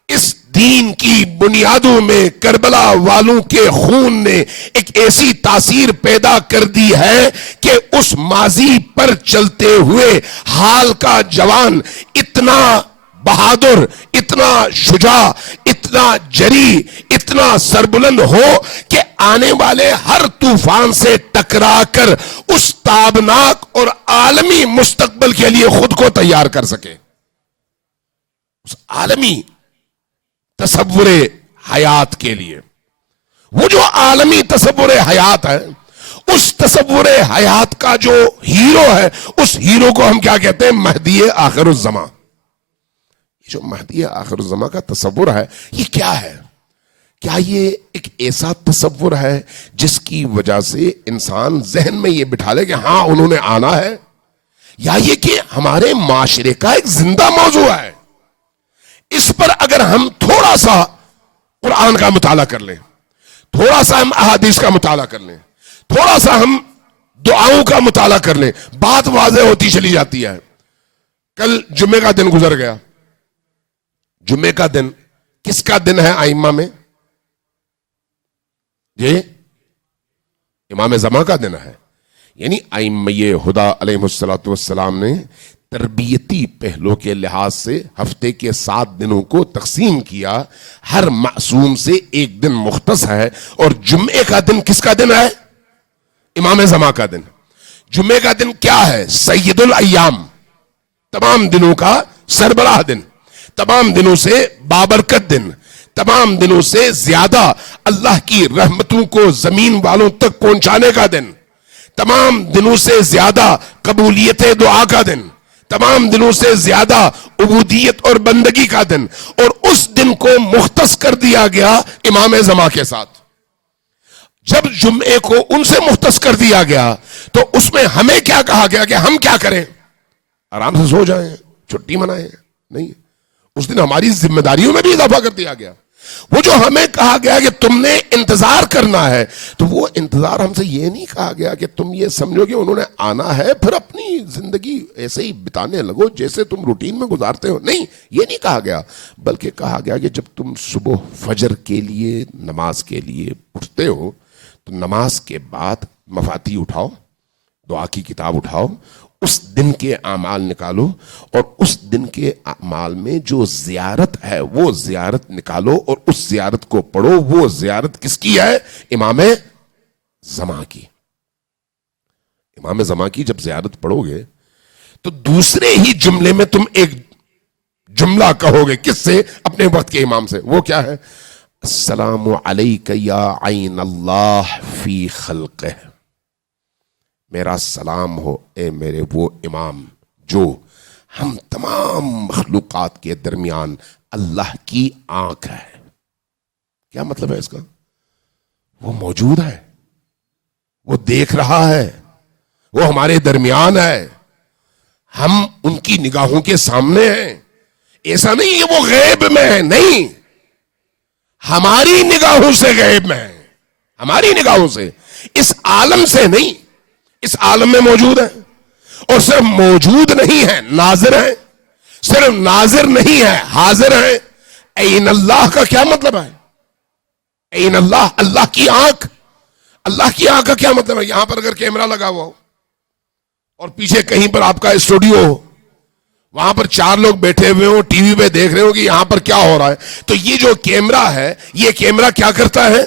اس دین کی بنیادوں میں کربلا والوں کے خون نے ایک ایسی تاثیر پیدا کر دی ہے کہ اس ماضی پر چلتے ہوئے حال کا جوان اتنا بہادر، اتنا شجاع، اتنا جری، اتنا سربلند ہو کہ آنے والے ہر طوفان سے ٹکرا کر اس تابناک اور عالمی مستقبل کے لیے خود کو تیار کر سکے. اس عالمی تصور حیات کے لیے. وہ جو عالمی تصور حیات ہے، اس تصور حیات کا جو ہیرو ہے، اس ہیرو کو ہم کیا کہتے ہیں؟ مہدی آخر الزمان. یہ جو مہدی آخر الزمان کا تصور ہے، یہ کیا ہے؟ کیا یہ ایک ایسا تصور ہے جس کی وجہ سے انسان ذہن میں یہ بٹھا لے کہ ہاں انہوں نے آنا ہے، یا یہ کہ ہمارے معاشرے کا ایک زندہ موضوع ہے؟ اس پر اگر ہم تھوڑا سا قرآن کا مطالعہ کر لیں، تھوڑا سا ہم احادیث کا مطالعہ کر لیں، تھوڑا سا ہم دعاؤں کا مطالعہ کر لیں، بات واضح ہوتی چلی جاتی ہے. کل جمعے کا دن گزر گیا. جمعے کا دن کس کا دن ہے ائمہ میں؟ یہ امام زمان کا دن ہے. یعنی ائمہ ہدا علیہ السلام نے تربیتی پہلو کے لحاظ سے ہفتے کے 7 دنوں کو تقسیم کیا. ہر معصوم سے ایک دن مختص ہے، اور جمعے کا دن کس کا دن ہے؟ امام زمان کا دن. جمعے کا دن کیا ہے؟ سید الایام، تمام دنوں کا سربراہ دن، تمام دنوں سے بابرکت دن، تمام دنوں سے زیادہ اللہ کی رحمتوں کو زمین والوں تک پہنچانے کا دن، تمام دنوں سے زیادہ قبولیت دعا کا دن، تمام دنوں سے زیادہ عبودیت اور بندگی کا دن، اور اس دن کو مختص کر دیا گیا امام زمان کے ساتھ۔ جب جمعے کو ان سے مختص کر دیا گیا تو اس میں ہمیں کیا کہا گیا کہ ہم کیا کریں؟ آرام سے سو جائیں، چھٹی منائیں؟ نہیں، اس دن ہماری ذمہ داریوں میں بھی اضافہ کر دیا گیا۔ وہ جو ہمیں کہا گیا کہ تم نے انتظار کرنا ہے، تو وہ انتظار ہم سے یہ نہیں کہا گیا کہ تم یہ سمجھو کہ انہوں نے آنا ہے پھر اپنی زندگی ایسے ہی بتانے لگو جیسے تم روٹین میں گزارتے ہو، نہیں، یہ نہیں کہا گیا، بلکہ کہا گیا کہ جب تم صبح فجر کے لیے نماز کے لیے اٹھتے ہو تو نماز کے بعد مفاتیح اٹھاؤ، دعا کی کتاب اٹھاؤ، اس دن کے اعمال نکالو، اور اس دن کے اعمال میں جو زیارت ہے وہ زیارت نکالو اور اس زیارت کو پڑھو۔ وہ زیارت کس کی ہے؟ امام زمان کی۔ امام زمان کی جب زیارت پڑھو گے تو دوسرے ہی جملے میں تم ایک جملہ کہو گے، کس سے؟ اپنے وقت کے امام سے۔ وہ کیا ہے؟ السلام علیک یا عین اللہ فی خلقہ، میرا سلام ہو اے میرے وہ امام جو ہم تمام مخلوقات کے درمیان اللہ کی آنکھ ہے۔ کیا مطلب ہے اس کا؟ وہ موجود ہے، وہ دیکھ رہا ہے، وہ ہمارے درمیان ہے، ہم ان کی نگاہوں کے سامنے ہیں۔ ایسا نہیں ہے وہ غیب میں ہے، نہیں، ہماری نگاہوں سے غیب میں ہے، ہماری نگاہوں سے، اس عالم سے نہیں، اس عالم میں موجود ہے، اور صرف موجود نہیں ہے، ناظر ہے، صرف ناظر نہیں ہے، حاضر ہے۔ عین اللہ کا کیا مطلب ہے؟ عین اللہ، اللہ کی آنکھ۔ اللہ کی آنکھ کا کیا مطلب ہے؟ یہاں پر اگر کیمرہ لگا ہوا ہو اور پیچھے کہیں پر آپ کا اسٹوڈیو ہو، وہاں پر 4 لوگ بیٹھے ہوئے ہوں، ٹی وی پہ دیکھ رہے ہو کہ یہاں پر کیا ہو رہا ہے، تو یہ جو کیمرہ ہے، یہ کیمرہ کیا کرتا ہے؟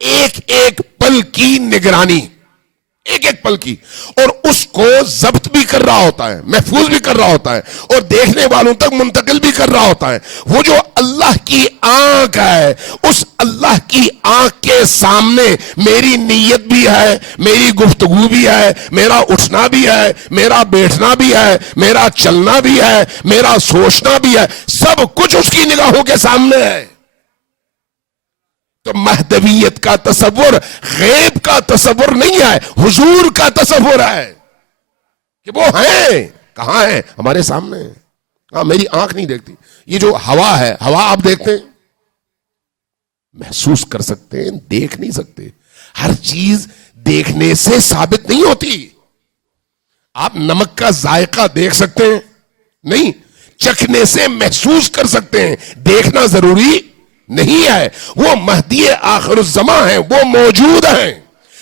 ایک ایک پل کی نگرانی، ایک ایک پل کی، اور اس کو ضبط بھی کر رہا ہوتا ہے، محفوظ بھی کر رہا ہوتا ہے، اور دیکھنے والوں تک منتقل بھی کر رہا ہوتا ہے۔ وہ جو اللہ کی آنکھ ہے، اس اللہ کی آنکھ کے سامنے میری نیت بھی ہے، میری گفتگو بھی ہے، میرا اٹھنا بھی ہے، میرا بیٹھنا بھی ہے، میرا چلنا بھی ہے، میرا سوچنا بھی ہے، سب کچھ اس کی نگاہوں کے سامنے ہے۔ تو مہدویت کا تصور غیب کا تصور نہیں ہے، حضور کا تصور ہے کہ وہ ہیں، کہاں ہیں؟ ہمارے سامنے ہیں۔ ہاں، میری آنکھ نہیں دیکھتی، یہ جو ہوا ہے، ہوا آپ دیکھتے ہیں، محسوس کر سکتے ہیں، دیکھ نہیں سکتے۔ ہر چیز دیکھنے سے ثابت نہیں ہوتی۔ آپ نمک کا ذائقہ دیکھ سکتے ہیں؟ نہیں، چکھنے سے محسوس کر سکتے ہیں، دیکھنا ضروری نہیں ہے۔ وہ مہدی آخر الزمان ہیں، وہ موجود ہیں،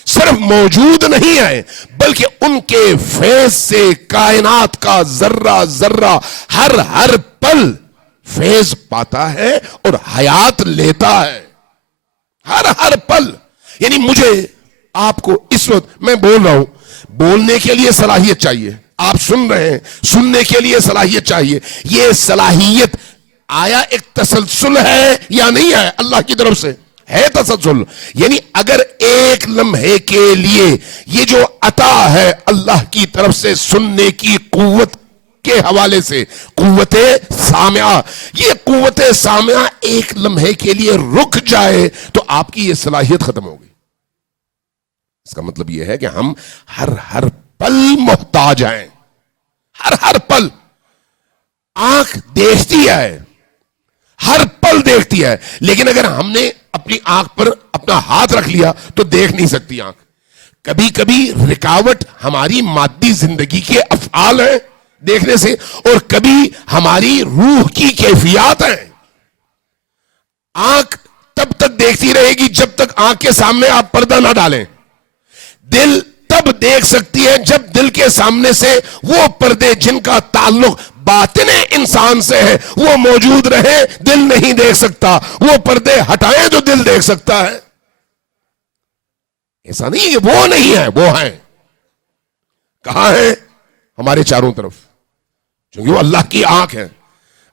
صرف موجود نہیں ہیں بلکہ ان کے فیض سے کائنات کا ذرہ ذرہ ہر پل فیض پاتا ہے اور حیات لیتا ہے، ہر پل۔ یعنی مجھے، آپ کو اس وقت میں بول رہا ہوں، بولنے کے لیے صلاحیت چاہیے، آپ سن رہے ہیں، سننے کے لیے صلاحیت چاہیے۔ یہ صلاحیت آیا ایک تسلسل ہے یا نہیں ہے؟ اللہ کی طرف سے ہے تسلسل، یعنی اگر ایک لمحے کے لیے یہ جو عطا ہے اللہ کی طرف سے سننے کی قوت کے حوالے سے، قوت سامعہ، یہ قوت سامعہ ایک لمحے کے لیے رک جائے تو آپ کی یہ صلاحیت ختم ہوگی۔ اس کا مطلب یہ ہے کہ ہم ہر پل محتاج ہیں، ہر پل۔ آنکھ دیکھتی ہے، ہر پل دیکھتی ہے، لیکن اگر ہم نے اپنی آنکھ پر اپنا ہاتھ رکھ لیا تو دیکھ نہیں سکتی آنکھ۔ کبھی کبھی رکاوٹ ہماری مادی زندگی کے افعال ہیں دیکھنے سے، اور کبھی ہماری روح کی کیفیات ہیں۔ آنکھ تب تک دیکھتی رہے گی جب تک آنکھ کے سامنے آپ پردہ نہ ڈالیں۔ دل تب دیکھ سکتی ہے جب دل کے سامنے سے وہ پردے جن کا تعلق باطن انسان سے ہے وہ موجود رہے۔ دل نہیں دیکھ سکتا، وہ پردے ہٹائیں تو دل دیکھ سکتا ہے۔ ایسا نہیں کہ وہ نہیں ہے، وہ ہیں۔ کہاں ہیں؟ ہمارے چاروں طرف، کیونکہ وہ اللہ کی آنکھ ہے۔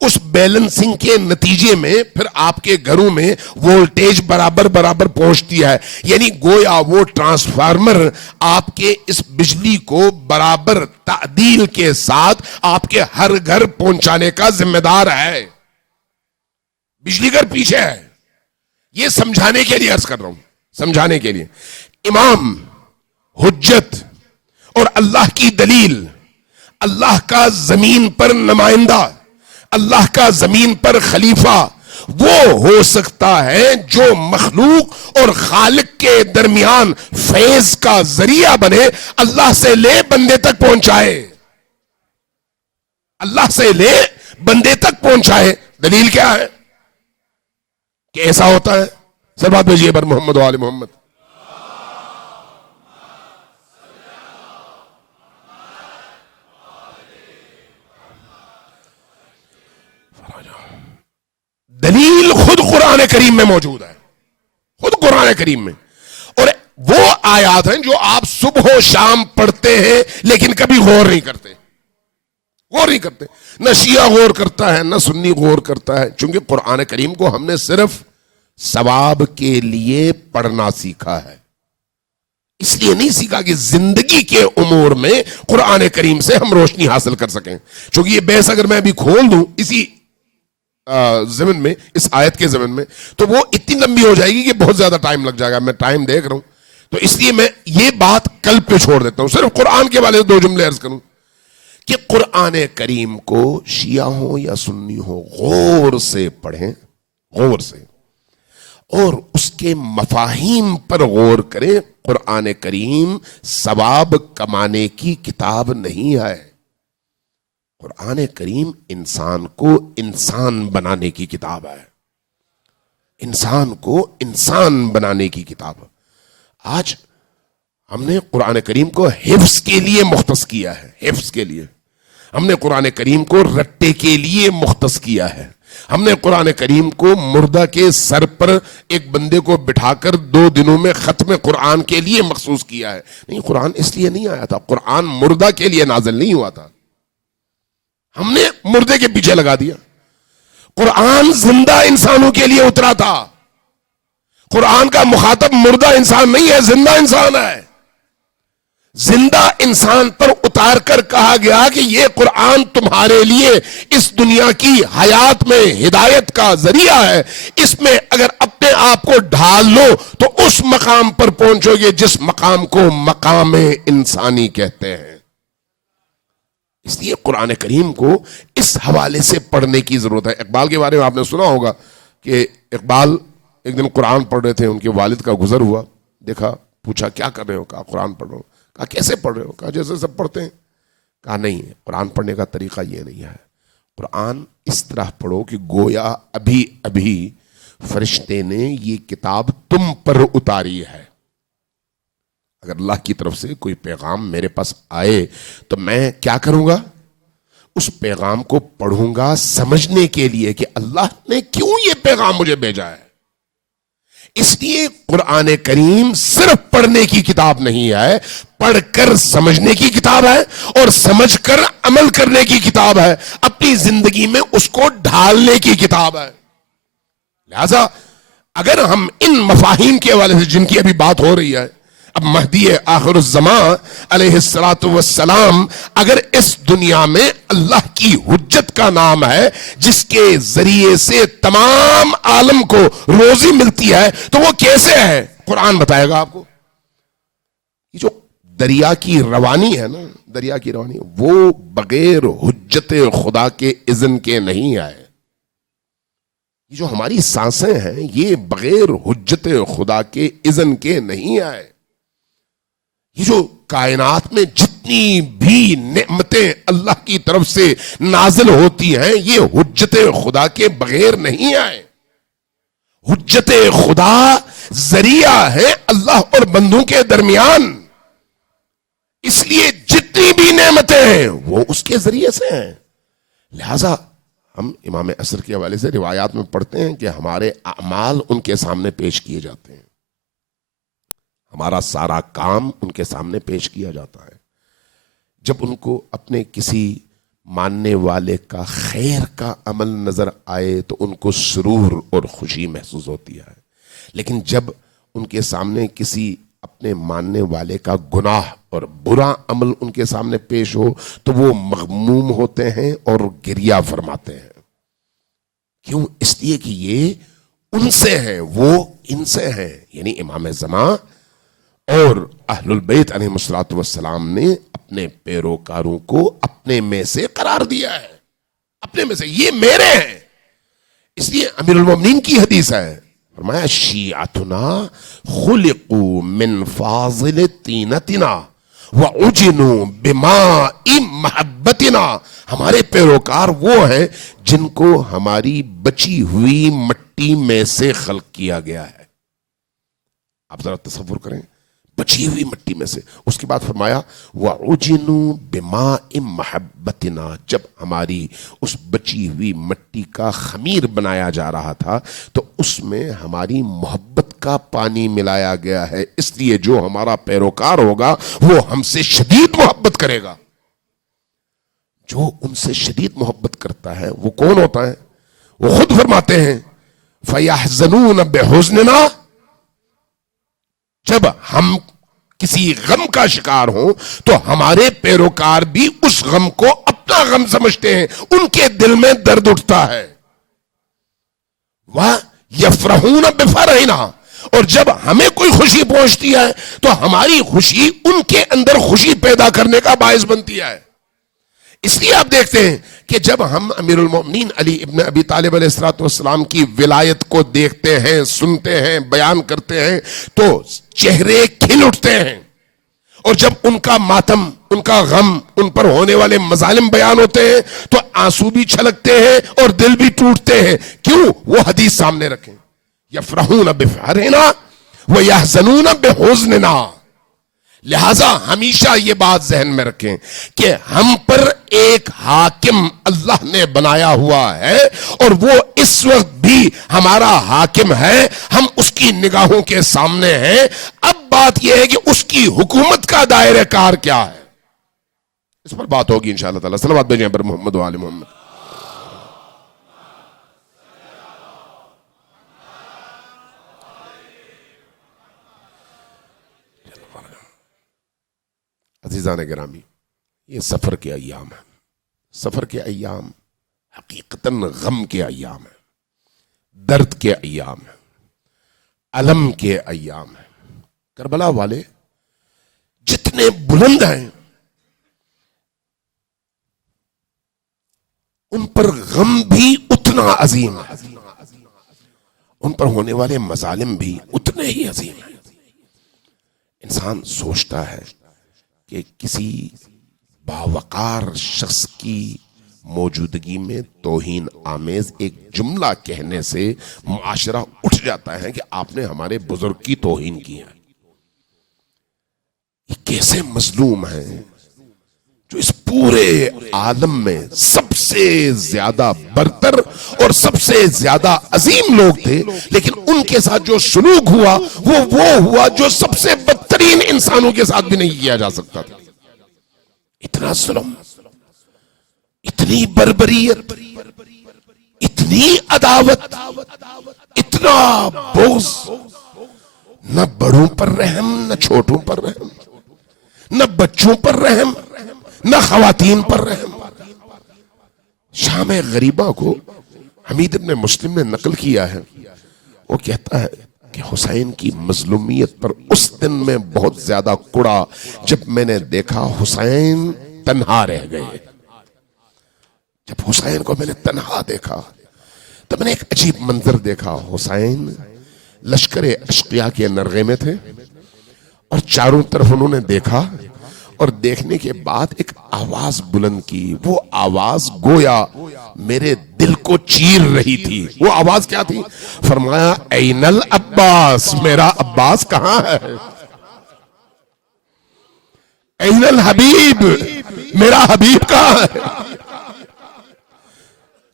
اس بیلنسنگ کے نتیجے میں پھر آپ کے گھروں میں وولٹیج برابر برابر پہنچتی ہے. یعنی گویا وہ ٹرانسفارمر آپ کے اس بجلی کو برابر تعدیل کے ساتھ آپ کے ہر گھر پہنچانے کا ذمہ دار ہے. بجلی گھر پیچھے ہے. یہ سمجھانے کے لیے عرض کر رہا ہوں, سمجھانے کے لیے. امام, حجت اور اللہ کی دلیل, اللہ کا زمین پر نمائندہ, اللہ کا زمین پر خلیفہ وہ ہو سکتا ہے جو مخلوق اور خالق کے درمیان فیض کا ذریعہ بنے, اللہ سے لے بندے تک پہنچائے, اللہ سے لے بندے تک پہنچائے. دلیل کیا ہے کہ ایسا ہوتا ہے؟ سر بات بھیجیے بر محمد و آل محمد. دلیل خود قرآن کریم میں موجود ہے, خود قرآن کریم میں. اور وہ آیات ہیں جو آپ صبح و شام پڑھتے ہیں لیکن کبھی غور نہیں کرتے, غور نہیں کرتے. نہ شیعہ غور کرتا ہے, نہ سنی غور کرتا ہے. چونکہ قرآن کریم کو ہم نے صرف ثواب کے لیے پڑھنا سیکھا ہے, اس لیے نہیں سیکھا کہ زندگی کے امور میں قرآن کریم سے ہم روشنی حاصل کر سکیں. چونکہ یہ بحث اگر میں ابھی کھول دوں اسی زمن میں, اس آیت کے زمن میں, تو وہ اتنی لمبی ہو جائے گی کہ بہت زیادہ ٹائم لگ جائے گا. میں ٹائم دیکھ رہا ہوں, تو اس لیے میں یہ بات کل پہ چھوڑ دیتا ہوں. صرف قرآن کے والے 2 جملے عرض کروں کہ قرآن کریم کو شیعہ ہو یا سنی ہو غور سے پڑھیں, غور سے, اور اس کے مفاہیم پر غور کریں. قرآن کریم ثواب کمانے کی کتاب نہیں ہے. قرآن کریم انسان کو انسان بنانے کی کتاب ہے, انسان کو انسان بنانے کی کتاب. آج ہم نے قرآن کریم کو حفظ کے لیے مختص کیا ہے, حفظ کے لیے. ہم نے قرآن کریم کو رٹے کے لیے مختص کیا ہے. ہم نے قرآن کریم کو مردہ کے سر پر ایک بندے کو بٹھا کر 2 دنوں میں ختم قرآن کے لیے مخصوص کیا ہے. نہیں, قرآن اس لیے نہیں آیا تھا, قرآن مردہ کے لیے نازل نہیں ہوا تھا. ہم نے مردے کے پیچھے لگا دیا. قرآن زندہ انسانوں کے لیے اترا تھا. قرآن کا مخاطب مردہ انسان نہیں ہے, زندہ انسان ہے. زندہ انسان پر اتار کر کہا گیا کہ یہ قرآن تمہارے لیے اس دنیا کی حیات میں ہدایت کا ذریعہ ہے. اس میں اگر اپنے آپ کو ڈھال لو تو اس مقام پر پہنچو گے جس مقام کو مقام انسانی کہتے ہیں. اس لیے قرآن کریم کو اس حوالے سے پڑھنے کی ضرورت ہے. اقبال کے بارے میں آپ نے سنا ہوگا کہ اقبال ایک دن قرآن پڑھ رہے تھے, ان کے والد کا گزر ہوا, دیکھا, پوچھا کیا کر رہے ہو؟ کہا قرآن پڑھ رہا ہوں. کہا کیسے پڑھ رہے ہو؟ کہا جیسے سب پڑھتے ہیں. کہا نہیں, قرآن پڑھنے کا طریقہ یہ نہیں ہے. قرآن اس طرح پڑھو کہ گویا ابھی ابھی فرشتے نے یہ کتاب تم پر اتاری ہے. اگر اللہ کی طرف سے کوئی پیغام میرے پاس آئے تو میں کیا کروں گا؟ اس پیغام کو پڑھوں گا سمجھنے کے لیے کہ اللہ نے کیوں یہ پیغام مجھے بھیجا ہے. اس لیے قرآن کریم صرف پڑھنے کی کتاب نہیں ہے, پڑھ کر سمجھنے کی کتاب ہے, اور سمجھ کر عمل کرنے کی کتاب ہے, اپنی زندگی میں اس کو ڈھالنے کی کتاب ہے. لہذا اگر ہم ان مفاہیم کے حوالے سے جن کی ابھی بات ہو رہی ہے, اب مہدی آخر الزمان علیہ السلام اگر اس دنیا میں اللہ کی حجت کا نام ہے جس کے ذریعے سے تمام عالم کو روزی ملتی ہے, تو وہ کیسے ہے؟ قرآن بتائے گا آپ کو. یہ جو دریا کی روانی ہے نا, دریا کی روانی, وہ بغیر حجت خدا کے اذن کے نہیں آئے. یہ جو ہماری سانسیں ہیں یہ بغیر حجت خدا کے اذن کے نہیں آئے. یہ جو کائنات میں جتنی بھی نعمتیں اللہ کی طرف سے نازل ہوتی ہیں یہ حجت خدا کے بغیر نہیں آئے. حجت خدا ذریعہ ہے اللہ اور بندوں کے درمیان. اس لیے جتنی بھی نعمتیں ہیں وہ اس کے ذریعے سے ہیں. لہذا ہم امام عصر کے حوالے سے روایات میں پڑھتے ہیں کہ ہمارے اعمال ان کے سامنے پیش کیے جاتے ہیں, ہمارا سارا کام ان کے سامنے پیش کیا جاتا ہے. جب ان کو اپنے کسی ماننے والے کا خیر کا عمل نظر آئے تو ان کو سرور اور خوشی محسوس ہوتی ہے، لیکن جب ان کے سامنے کسی اپنے ماننے والے کا گناہ اور برا عمل ان کے سامنے پیش ہو تو وہ مغموم ہوتے ہیں اور گریہ فرماتے ہیں. کیوں؟ اس لیے کہ یہ ان سے ہیں، وہ ان سے ہیں. یعنی امام زمان اور اہل البیت علیہ الصلوۃ والسلام نے اپنے پیروکاروں کو اپنے میں سے قرار دیا ہے، اپنے میں سے، یہ میرے ہیں. اس لیے امیر المومنین کی حدیث ہے، فرمایا شیعتنا خلقوا من فاضل طینتنا وعجنوا بماء محبتنا. ہمارے پیروکار وہ ہیں جن کو ہماری بچی ہوئی مٹی میں سے خلق کیا گیا ہے. آپ ذرا تصور کریں، بچی ہوئی مٹی میں سے. اس کے بعد فرمایا وَعُجِنُوا بِمَاءٍ مَحَبَّتِنَا. جب ہماری اس بچی ہوئی مٹی کا خمیر بنایا جا رہا تھا تو اس میں ہماری محبت کا پانی ملایا گیا ہے. اس لیے جو ہمارا پیروکار ہوگا وہ ہم سے شدید محبت کرے گا. جو ان سے شدید محبت کرتا ہے وہ کون ہوتا ہے؟ وہ خود فرماتے ہیں فَيَحْزَنُونَ بِحُزْنِنَا. جب ہم کسی غم کا شکار ہوں تو ہمارے پیروکار بھی اس غم کو اپنا غم سمجھتے ہیں، ان کے دل میں درد اٹھتا ہے. وَيَفْرَحُونَ بِفَرْحِنَا. اور جب ہمیں کوئی خوشی پہنچتی ہے تو ہماری خوشی ان کے اندر خوشی پیدا کرنے کا باعث بنتی ہے. اس لیے آپ دیکھتے ہیں کہ جب ہم امیر المومنین علی ابن ابی طالب علیہ الصلوۃ والسلام کی ولایت کو دیکھتے ہیں، سنتے ہیں، بیان کرتے ہیں تو چہرے کھل اٹھتے ہیں. اور جب ان کا ماتم، ان کا غم، ان پر ہونے والے مظالم بیان ہوتے ہیں تو آنسو بھی چھلکتے ہیں اور دل بھی ٹوٹتے ہیں. کیوں؟ وہ حدیث سامنے رکھیں، یفرحون بفرحنا ویحزنون بحزننا. لہذا ہمیشہ یہ بات ذہن میں رکھیں کہ ہم پر ایک حاکم اللہ نے بنایا ہوا ہے اور وہ اس وقت بھی ہمارا حاکم ہے، ہم اس کی نگاہوں کے سامنے ہیں. اب بات یہ ہے کہ اس کی حکومت کا دائرہ کار کیا ہے، اس پر بات ہوگی انشاءاللہ تعالی. صلوات بھیجیں پر محمد و آل محمد. عزیزان گرامی، یہ سفر کے ایام ہیں. سفر کے ایام حقیقتاً غم کے ایام ہیں، درد کے ایام ہیں، الم کے ایام ہیں. کربلا والے جتنے بلند ہیں ان پر غم بھی اتنا عظیم ہے، ان پر ہونے والے مظالم بھی اتنے ہی عظیم ہیں. انسان سوچتا ہے کہ کسی باوقار شخص کی موجودگی میں توہین آمیز ایک جملہ کہنے سے معاشرہ اٹھ جاتا ہے کہ آپ نے ہمارے بزرگ کی توہین کی ہے. یہ کیسے مظلوم ہیں جو اس پورے عالم میں سب سے زیادہ برتر اور سب سے زیادہ عظیم لوگ تھے، لیکن ان کے ساتھ جو سلوک ہوا وہ ہوا جو سب سے بدترین انسانوں کے ساتھ بھی نہیں کیا جا سکتا تھا. اتنا ظلم، اتنی بربریت، اتنی عداوت، اتنا بغض. نہ بڑوں پر رحم، نہ چھوٹوں پر رحم، نہ بچوں پر رحم، نہ خواتین پر رحم. شام غریبہ کو حمید ابن مسلم نے نقل کیا ہے، وہ کہتا ہے کہ حسین کی مظلومیت پر اس دن میں بہت زیادہ کڑا جب میں نے دیکھا حسین تنہا رہ گئے. جب حسین کو میں نے تنہا دیکھا تو میں نے ایک عجیب منظر دیکھا. حسین لشکر اشقیاء کے نرغے میں تھے اور چاروں طرف انہوں نے دیکھا اور دیکھنے کے بعد ایک آواز بلند کی. وہ آواز گویا میرے دل کو چیر رہی تھی. وہ آواز کیا تھی؟ فرمایا این العباس، میرا عباس کہاں ہے؟ این الحبیب، میرا حبیب کہاں ہے؟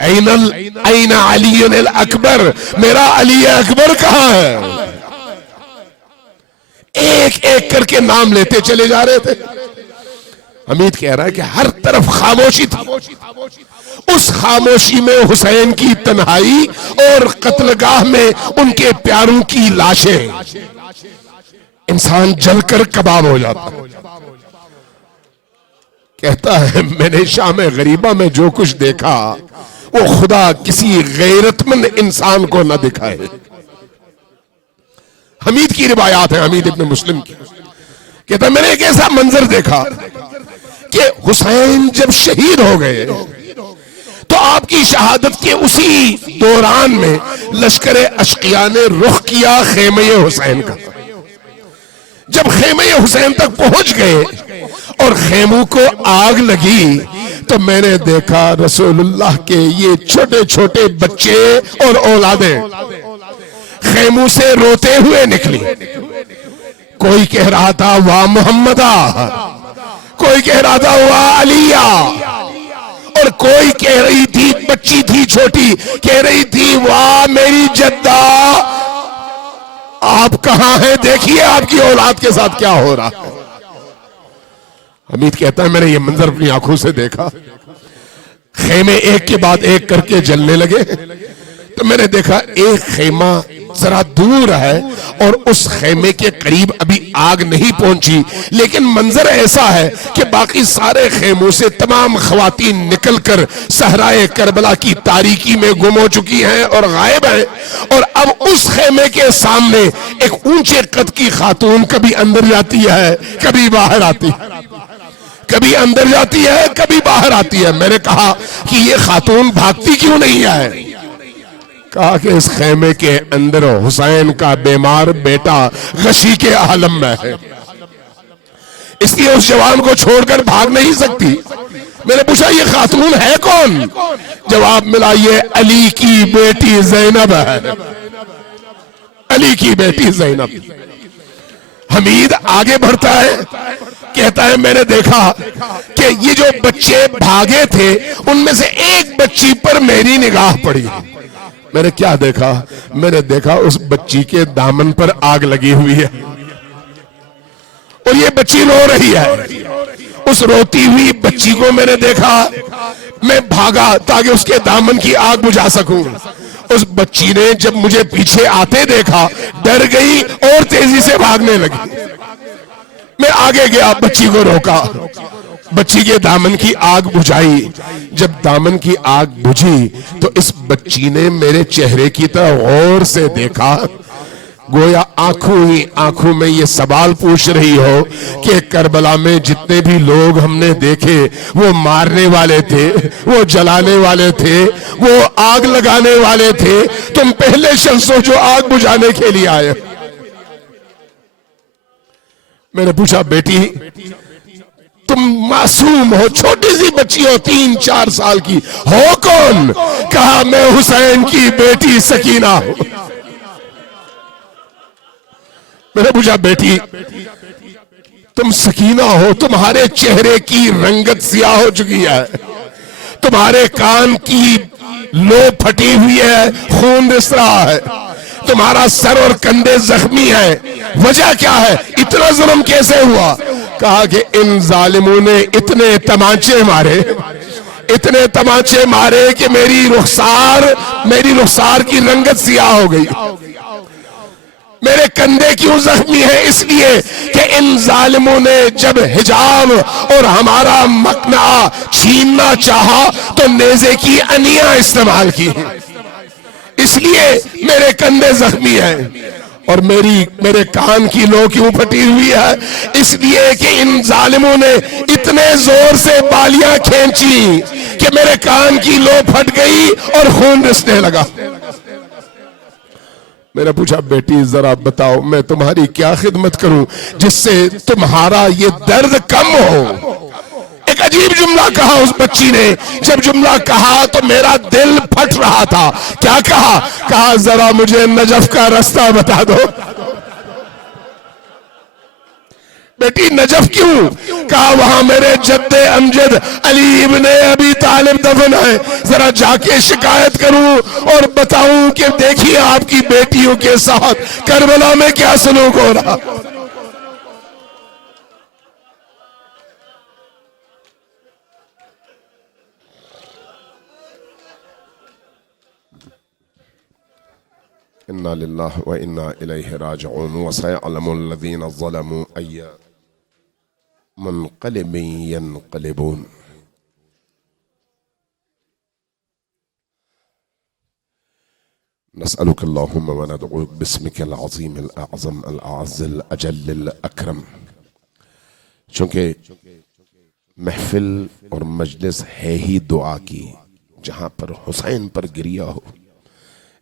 این علی الاکبر، میرا علی اکبر کہاں ہے؟ ایک ایک کر کے نام لیتے چلے جا رہے تھے. حمید کہہ رہا ہے کہ ہر طرف خاموشی تھی، اس خاموشی میں حسین کی تنہائی اور قتل گاہ میں ان کے پیاروں کی لاشیں، انسان جل کر کباب ہو جاتا۔ کہتا ہے میں نے شام غریبہ میں جو کچھ دیکھا وہ خدا کسی غیرت مند انسان کو نہ دکھائے۔ حمید کی روایات ہیں، حمید ابن مسلم کی، کہتا ہے میں نے ایک ایسا منظر دیکھا کہ حسین جب شہید ہو گئے تو آپ کی شہادت کے اسی دوران میں لشکر اشقیاء نے رخ کیا خیمہ حسین کا۔ جب خیمہ حسین تک پہنچ گئے اور خیموں کو آگ لگی تو میں نے دیکھا رسول اللہ کے یہ چھوٹے چھوٹے بچے اور اولادیں خیموں سے روتے ہوئے نکلی۔ کوئی کہہ رہا تھا واہ محمدہ، کوئی کہہ رہا تھا واہ علیہ، اور کوئی کہہ رہی تھی، بچی تھی چھوٹی، کہہ رہی تھی واہ میری جدہ آپ کہاں ہیں، دیکھیے آپ کی اولاد کے ساتھ کیا ہو رہا ہے۔ حمید کہتا ہے میں نے یہ منظر اپنی آنکھوں سے دیکھا، خیمے ایک کے بعد ایک کر کے جلنے لگے تو میں نے دیکھا ایک خیمہ ذرا دور ہے اور اس خیمے کے قریب ابھی آگ نہیں پہنچی، لیکن منظر ایسا ہے کہ باقی سارے خیموں سے تمام خواتین نکل کر صحرائے کربلا کی تاریکی میں گم ہو چکی ہیں اور غائب ہیں، اور اب اس خیمے کے سامنے ایک اونچے قد کی خاتون کبھی اندر جاتی ہے کبھی باہر آتی ہے، کبھی اندر جاتی ہے کبھی باہر آتی ہے۔ میں نے کہا کہ یہ خاتون بھاگتی کیوں نہیں ہے؟ کہا کہ اس خیمے کے اندر حسین کا بیمار بیٹا غشی کے عالم میں ہے، اس لیے اس جوان کو چھوڑ کر بھاگ نہیں سکتی۔ میں نے پوچھا یہ خاتون ہے کون؟ جواب ملا یہ علی کی بیٹی زینب ہے، علی کی بیٹی زینب۔ حمید آگے بڑھتا ہے، کہتا ہے میں نے دیکھا کہ یہ جو بچے بھاگے تھے ان میں سے ایک بچی پر میری نگاہ پڑی۔ میں نے کیا دیکھا؟ میں نے دیکھا اس بچی کے دامن پر آگ لگی ہوئی ہے اور یہ بچی رو رہی ہے۔ اس روتی ہوئی بچی کو میں نے دیکھا، میں بھاگا تاکہ اس کے دامن کی آگ بجھا سکوں۔ اس بچی نے جب مجھے پیچھے آتے دیکھا ڈر گئی اور تیزی سے بھاگنے لگی۔ میں آگے گیا، بچی کو روکا، بچی کے دامن کی آگ بجھائی۔ جب دامن کی آگ بجھی تو اس بچی نے میرے چہرے کی طرف غور سے دیکھا، گویا آنکھوں ہی آنکھوں میں یہ سوال پوچھ رہی ہو کہ کربلا میں جتنے بھی لوگ ہم نے دیکھے وہ مارنے والے تھے، وہ جلانے والے تھے، وہ آگ لگانے والے تھے، تم پہلے شخص ہو جو آگ بجھانے کے لیے آئے۔ میں نے پوچھا بیٹی تم معصوم ہو، چھوٹی سی بچی ہو 3-4 سال کی، ہو کون؟ کہا میں حسین کی بیٹی سکینہ ہوں۔ میں نے پوچھا بیٹی تم سکینہ ہو، تمہارے چہرے کی رنگت سیاہ ہو چکی ہے، تمہارے کان کی لو پھٹی ہوئی ہے، خون رس رہا ہے، تمہارا سر اور کندھے زخمی ہیں، وجہ کیا ہے؟ اتنا ظلم کیسے ہوا؟ کہا کہ ان ظالموں نے اتنے تمانچے مارے، اتنے تمانچے مارے کہ میری رخسار کی رنگت سیاہ ہو گئی۔ میرے کندھے کیوں زخمی ہیں؟ اس لیے کہ ان ظالموں نے جب حجاب اور ہمارا مقنعہ چھیننا چاہا تو نیزے کی انیاں استعمال کی، اس لیے میرے کندھے زخمی ہیں۔ اور میرے کان کی لو کیوں پھٹی ہوئی ہے؟ اس لیے کہ ان ظالموں نے اتنے زور سے بالیاں کھینچی کہ میرے کان کی لو پھٹ گئی اور خون رسنے لگا۔ میں نے پوچھا بیٹی ذرا بتاؤ میں تمہاری کیا خدمت کروں جس سے تمہارا یہ درد کم ہو؟ ایک عجیب جملہ کہا اس بچی نے، جب جملہ کہا تو میرا دل پھٹ رہا تھا۔ کیا کہا؟ کہا ذرا مجھے نجف کا رستہ بتا دو۔ بیٹی نجف کیوں؟ کہا وہاں میرے جد امجد علی ابن ابی طالب دفن ہے، ذرا جا کے شکایت کروں اور بتاؤں کہ دیکھیے آپ کی بیٹیوں کے ساتھ کربلا میں کیا سلوک ہو رہا۔ انا للہ و انا الیہ راجعون وسيعلم الذین ظلموا ای منقلب ینقلبون. نسألك اللهم وندعوك باسمك العظيم الأعظم الأعز الأجل الأكرم. چونکہ محفل اور مجلس ہے ہی دعا کی، جہاں پر حسین پر گریا ہو،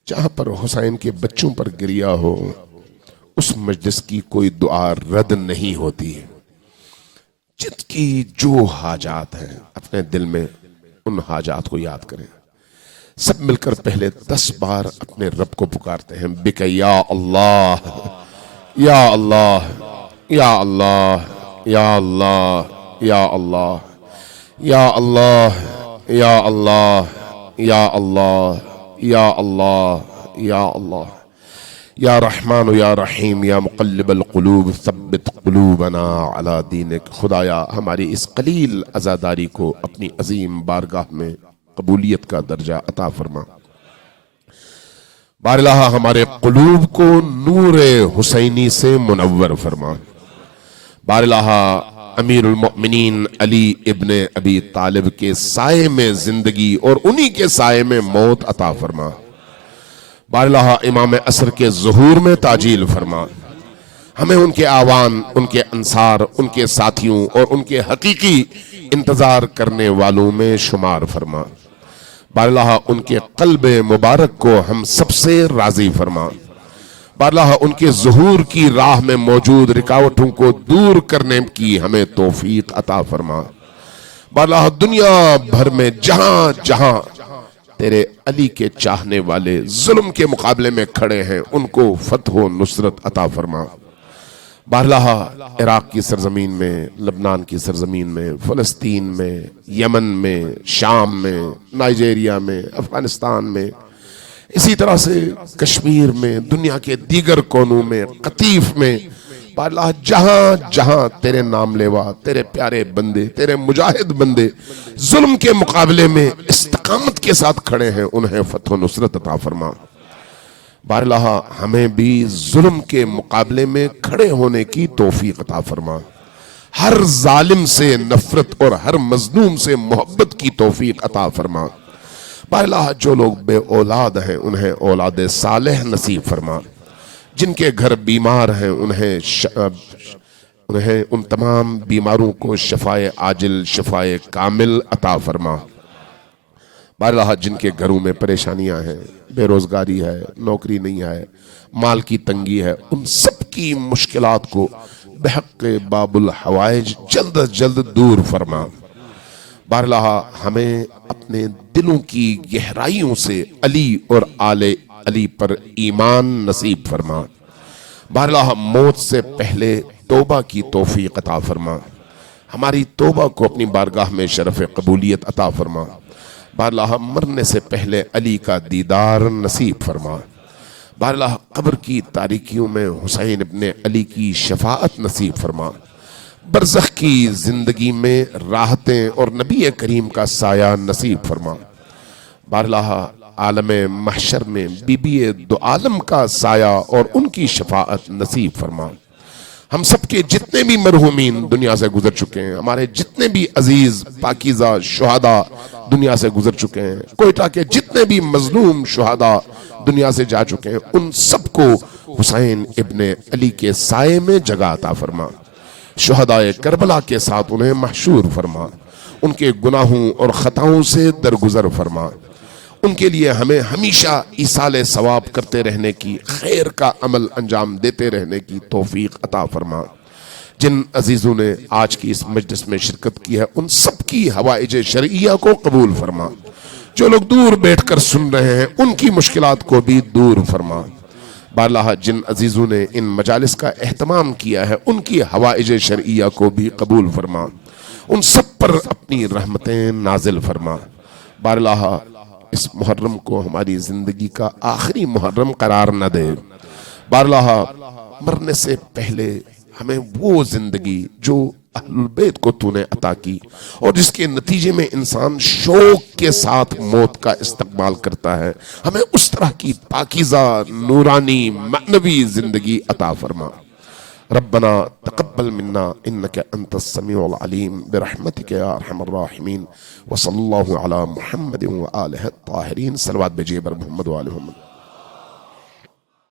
جہاں پر حسین کے بچوں پر گریا ہو، اس مجلس کی کوئی دعا رد نہیں ہوتی. جت کی جو حاجات ہیں اپنے دل میں ان حاجات کو یاد کریں. سب مل کر پہلے 10 بار اپنے رب کو پکارتے ہیں بک یا اللہ یا اللہ یا اللہ یا اللہ یا اللہ یا اللہ یا اللہ یا اللہ یا اللہ یا اللہ یا رحمان یا رحیم یا مقلب القلوب ثبت قلوبنا علی دینک. خدایا ہماری اس قلیل عزاداری کو اپنی عظیم بارگاہ میں قبولیت کا درجہ عطا فرما. بار الہ ہمارے قلوب کو نور حسینی سے منور فرما. بار الہ امیر المؤمنین علی ابن ابی طالب کے سائے میں زندگی اور انہی کے سائے میں موت عطا فرما. بار الہ امام عصر کے ظہور میں تعجیل فرما. ہمیں ان کے آوان، ان کے انصار، ان کے ساتھیوں اور ان کے حقیقی انتظار کرنے والوں میں شمار فرما. بار الہ ان کے قلب مبارک کو ہم سب سے راضی فرما. بار الہ ان کے ظہور کی راہ میں موجود رکاوٹوں کو دور کرنے کی ہمیں توفیق عطا فرما. بار الہ دنیا بھر میں جہاں جہاں تیرے علی کے چاہنے والے ظلم کے مقابلے میں کھڑے ہیں ان کو فتح و نصرت عطا فرما. بار الہ عراق کی سرزمین میں، لبنان کی سرزمین میں، فلسطین میں، یمن میں، شام میں، نائجیریا میں، افغانستان میں، اسی طرح سے کشمیر میں، دنیا کے دیگر کونوں میں، قطیف میں، بار الہ جہاں جہاں تیرے نام لیوا، تیرے پیارے بندے، تیرے مجاہد بندے ظلم کے مقابلے میں استقامت کے ساتھ کھڑے ہیں انہیں فتح و نصرت عطا فرما. بار الہ ہمیں بھی ظلم کے مقابلے میں کھڑے ہونے کی توفیق عطا فرما. ہر ظالم سے نفرت اور ہر مظلوم سے محبت کی توفیق عطا فرما. بار الہ جو لوگ بے اولاد ہیں انہیں اولاد صالح نصیب فرما. جن کے گھر بیمار ہیں انہیں ان تمام بیماروں کو شفائے عاجل، شفائے کامل عطا فرما. بار الہ جن کے گھروں میں پریشانیاں ہیں، بے روزگاری ہے، نوکری نہیں ہے، مال کی تنگی ہے، ان سب کی مشکلات کو بحق باب الحوائج جلد از جلد دور فرما. بار الہ ہمیں اپنے دلوں کی گہرائیوں سے علی اور آل علی پر ایمان نصیب فرما. بار الہ موت سے پہلے توبہ کی توفیق عطا فرما. ہماری توبہ کو اپنی بارگاہ میں شرف قبولیت عطا فرما. بار الہ مرنے سے پہلے علی کا دیدار نصیب فرما. بار الہ قبر کی تاریکیوں میں حسین ابن علی کی شفاعت نصیب فرما. برزخ کی زندگی میں راحتیں اور نبی کریم کا سایہ نصیب فرما. بار الہ عالم محشر میں بی بی دو عالم کا سایہ اور ان کی شفاعت نصیب فرما. ہم سب کے جتنے بھی مرحومین دنیا سے گزر چکے ہیں، ہمارے جتنے بھی عزیز پاکیزہ شہداء دنیا سے گزر چکے ہیں، کوئٹہ کے جتنے بھی مظلوم شہداء دنیا سے جا چکے ہیں، ان سب کو حسین ابن علی کے سائے میں جگہ عطا فرما. شہداء کربلا کے ساتھ انہیں محشور فرما. ان کے گناہوں اور خطاؤں سے درگزر فرما. ان کے لیے ہمیں ہمیشہ ایصال ثواب کرتے رہنے کی، خیر کا عمل انجام دیتے رہنے کی توفیق عطا فرما. جن عزیزوں نے آج کی اس مجلس میں شرکت کی ہے ان سب کی حوائج شرعیہ کو قبول فرما. جو لوگ دور بیٹھ کر سن رہے ہیں ان کی مشکلات کو بھی دور فرما. بار الہ جن عزیزوں نے ان مجالس کا اہتمام کیا ہے ان کی حوائج شرعیہ کو بھی قبول فرما. ان سب پر اپنی رحمتیں نازل فرما. بار الہ اس محرم کو ہماری زندگی کا آخری محرم قرار نہ دے. بار الہ مرنے سے پہلے ہمیں وہ زندگی جو اہل البیت کو تو نے عطا کی، اور جس کے نتیجے میں انسان شوق کے ساتھ موت کا استقبال کرتا ہے، ہمیں اس طرح کی پاکیزہ نورانی معنوی زندگی عطا فرما۔ ربنا تقبل منا انك انت السميع العليم برحمتك يا ارحم الراحمين، وصلى الله على محمد وآله الطاهرين۔ صلوات بجیے بر محمد وآل محمد۔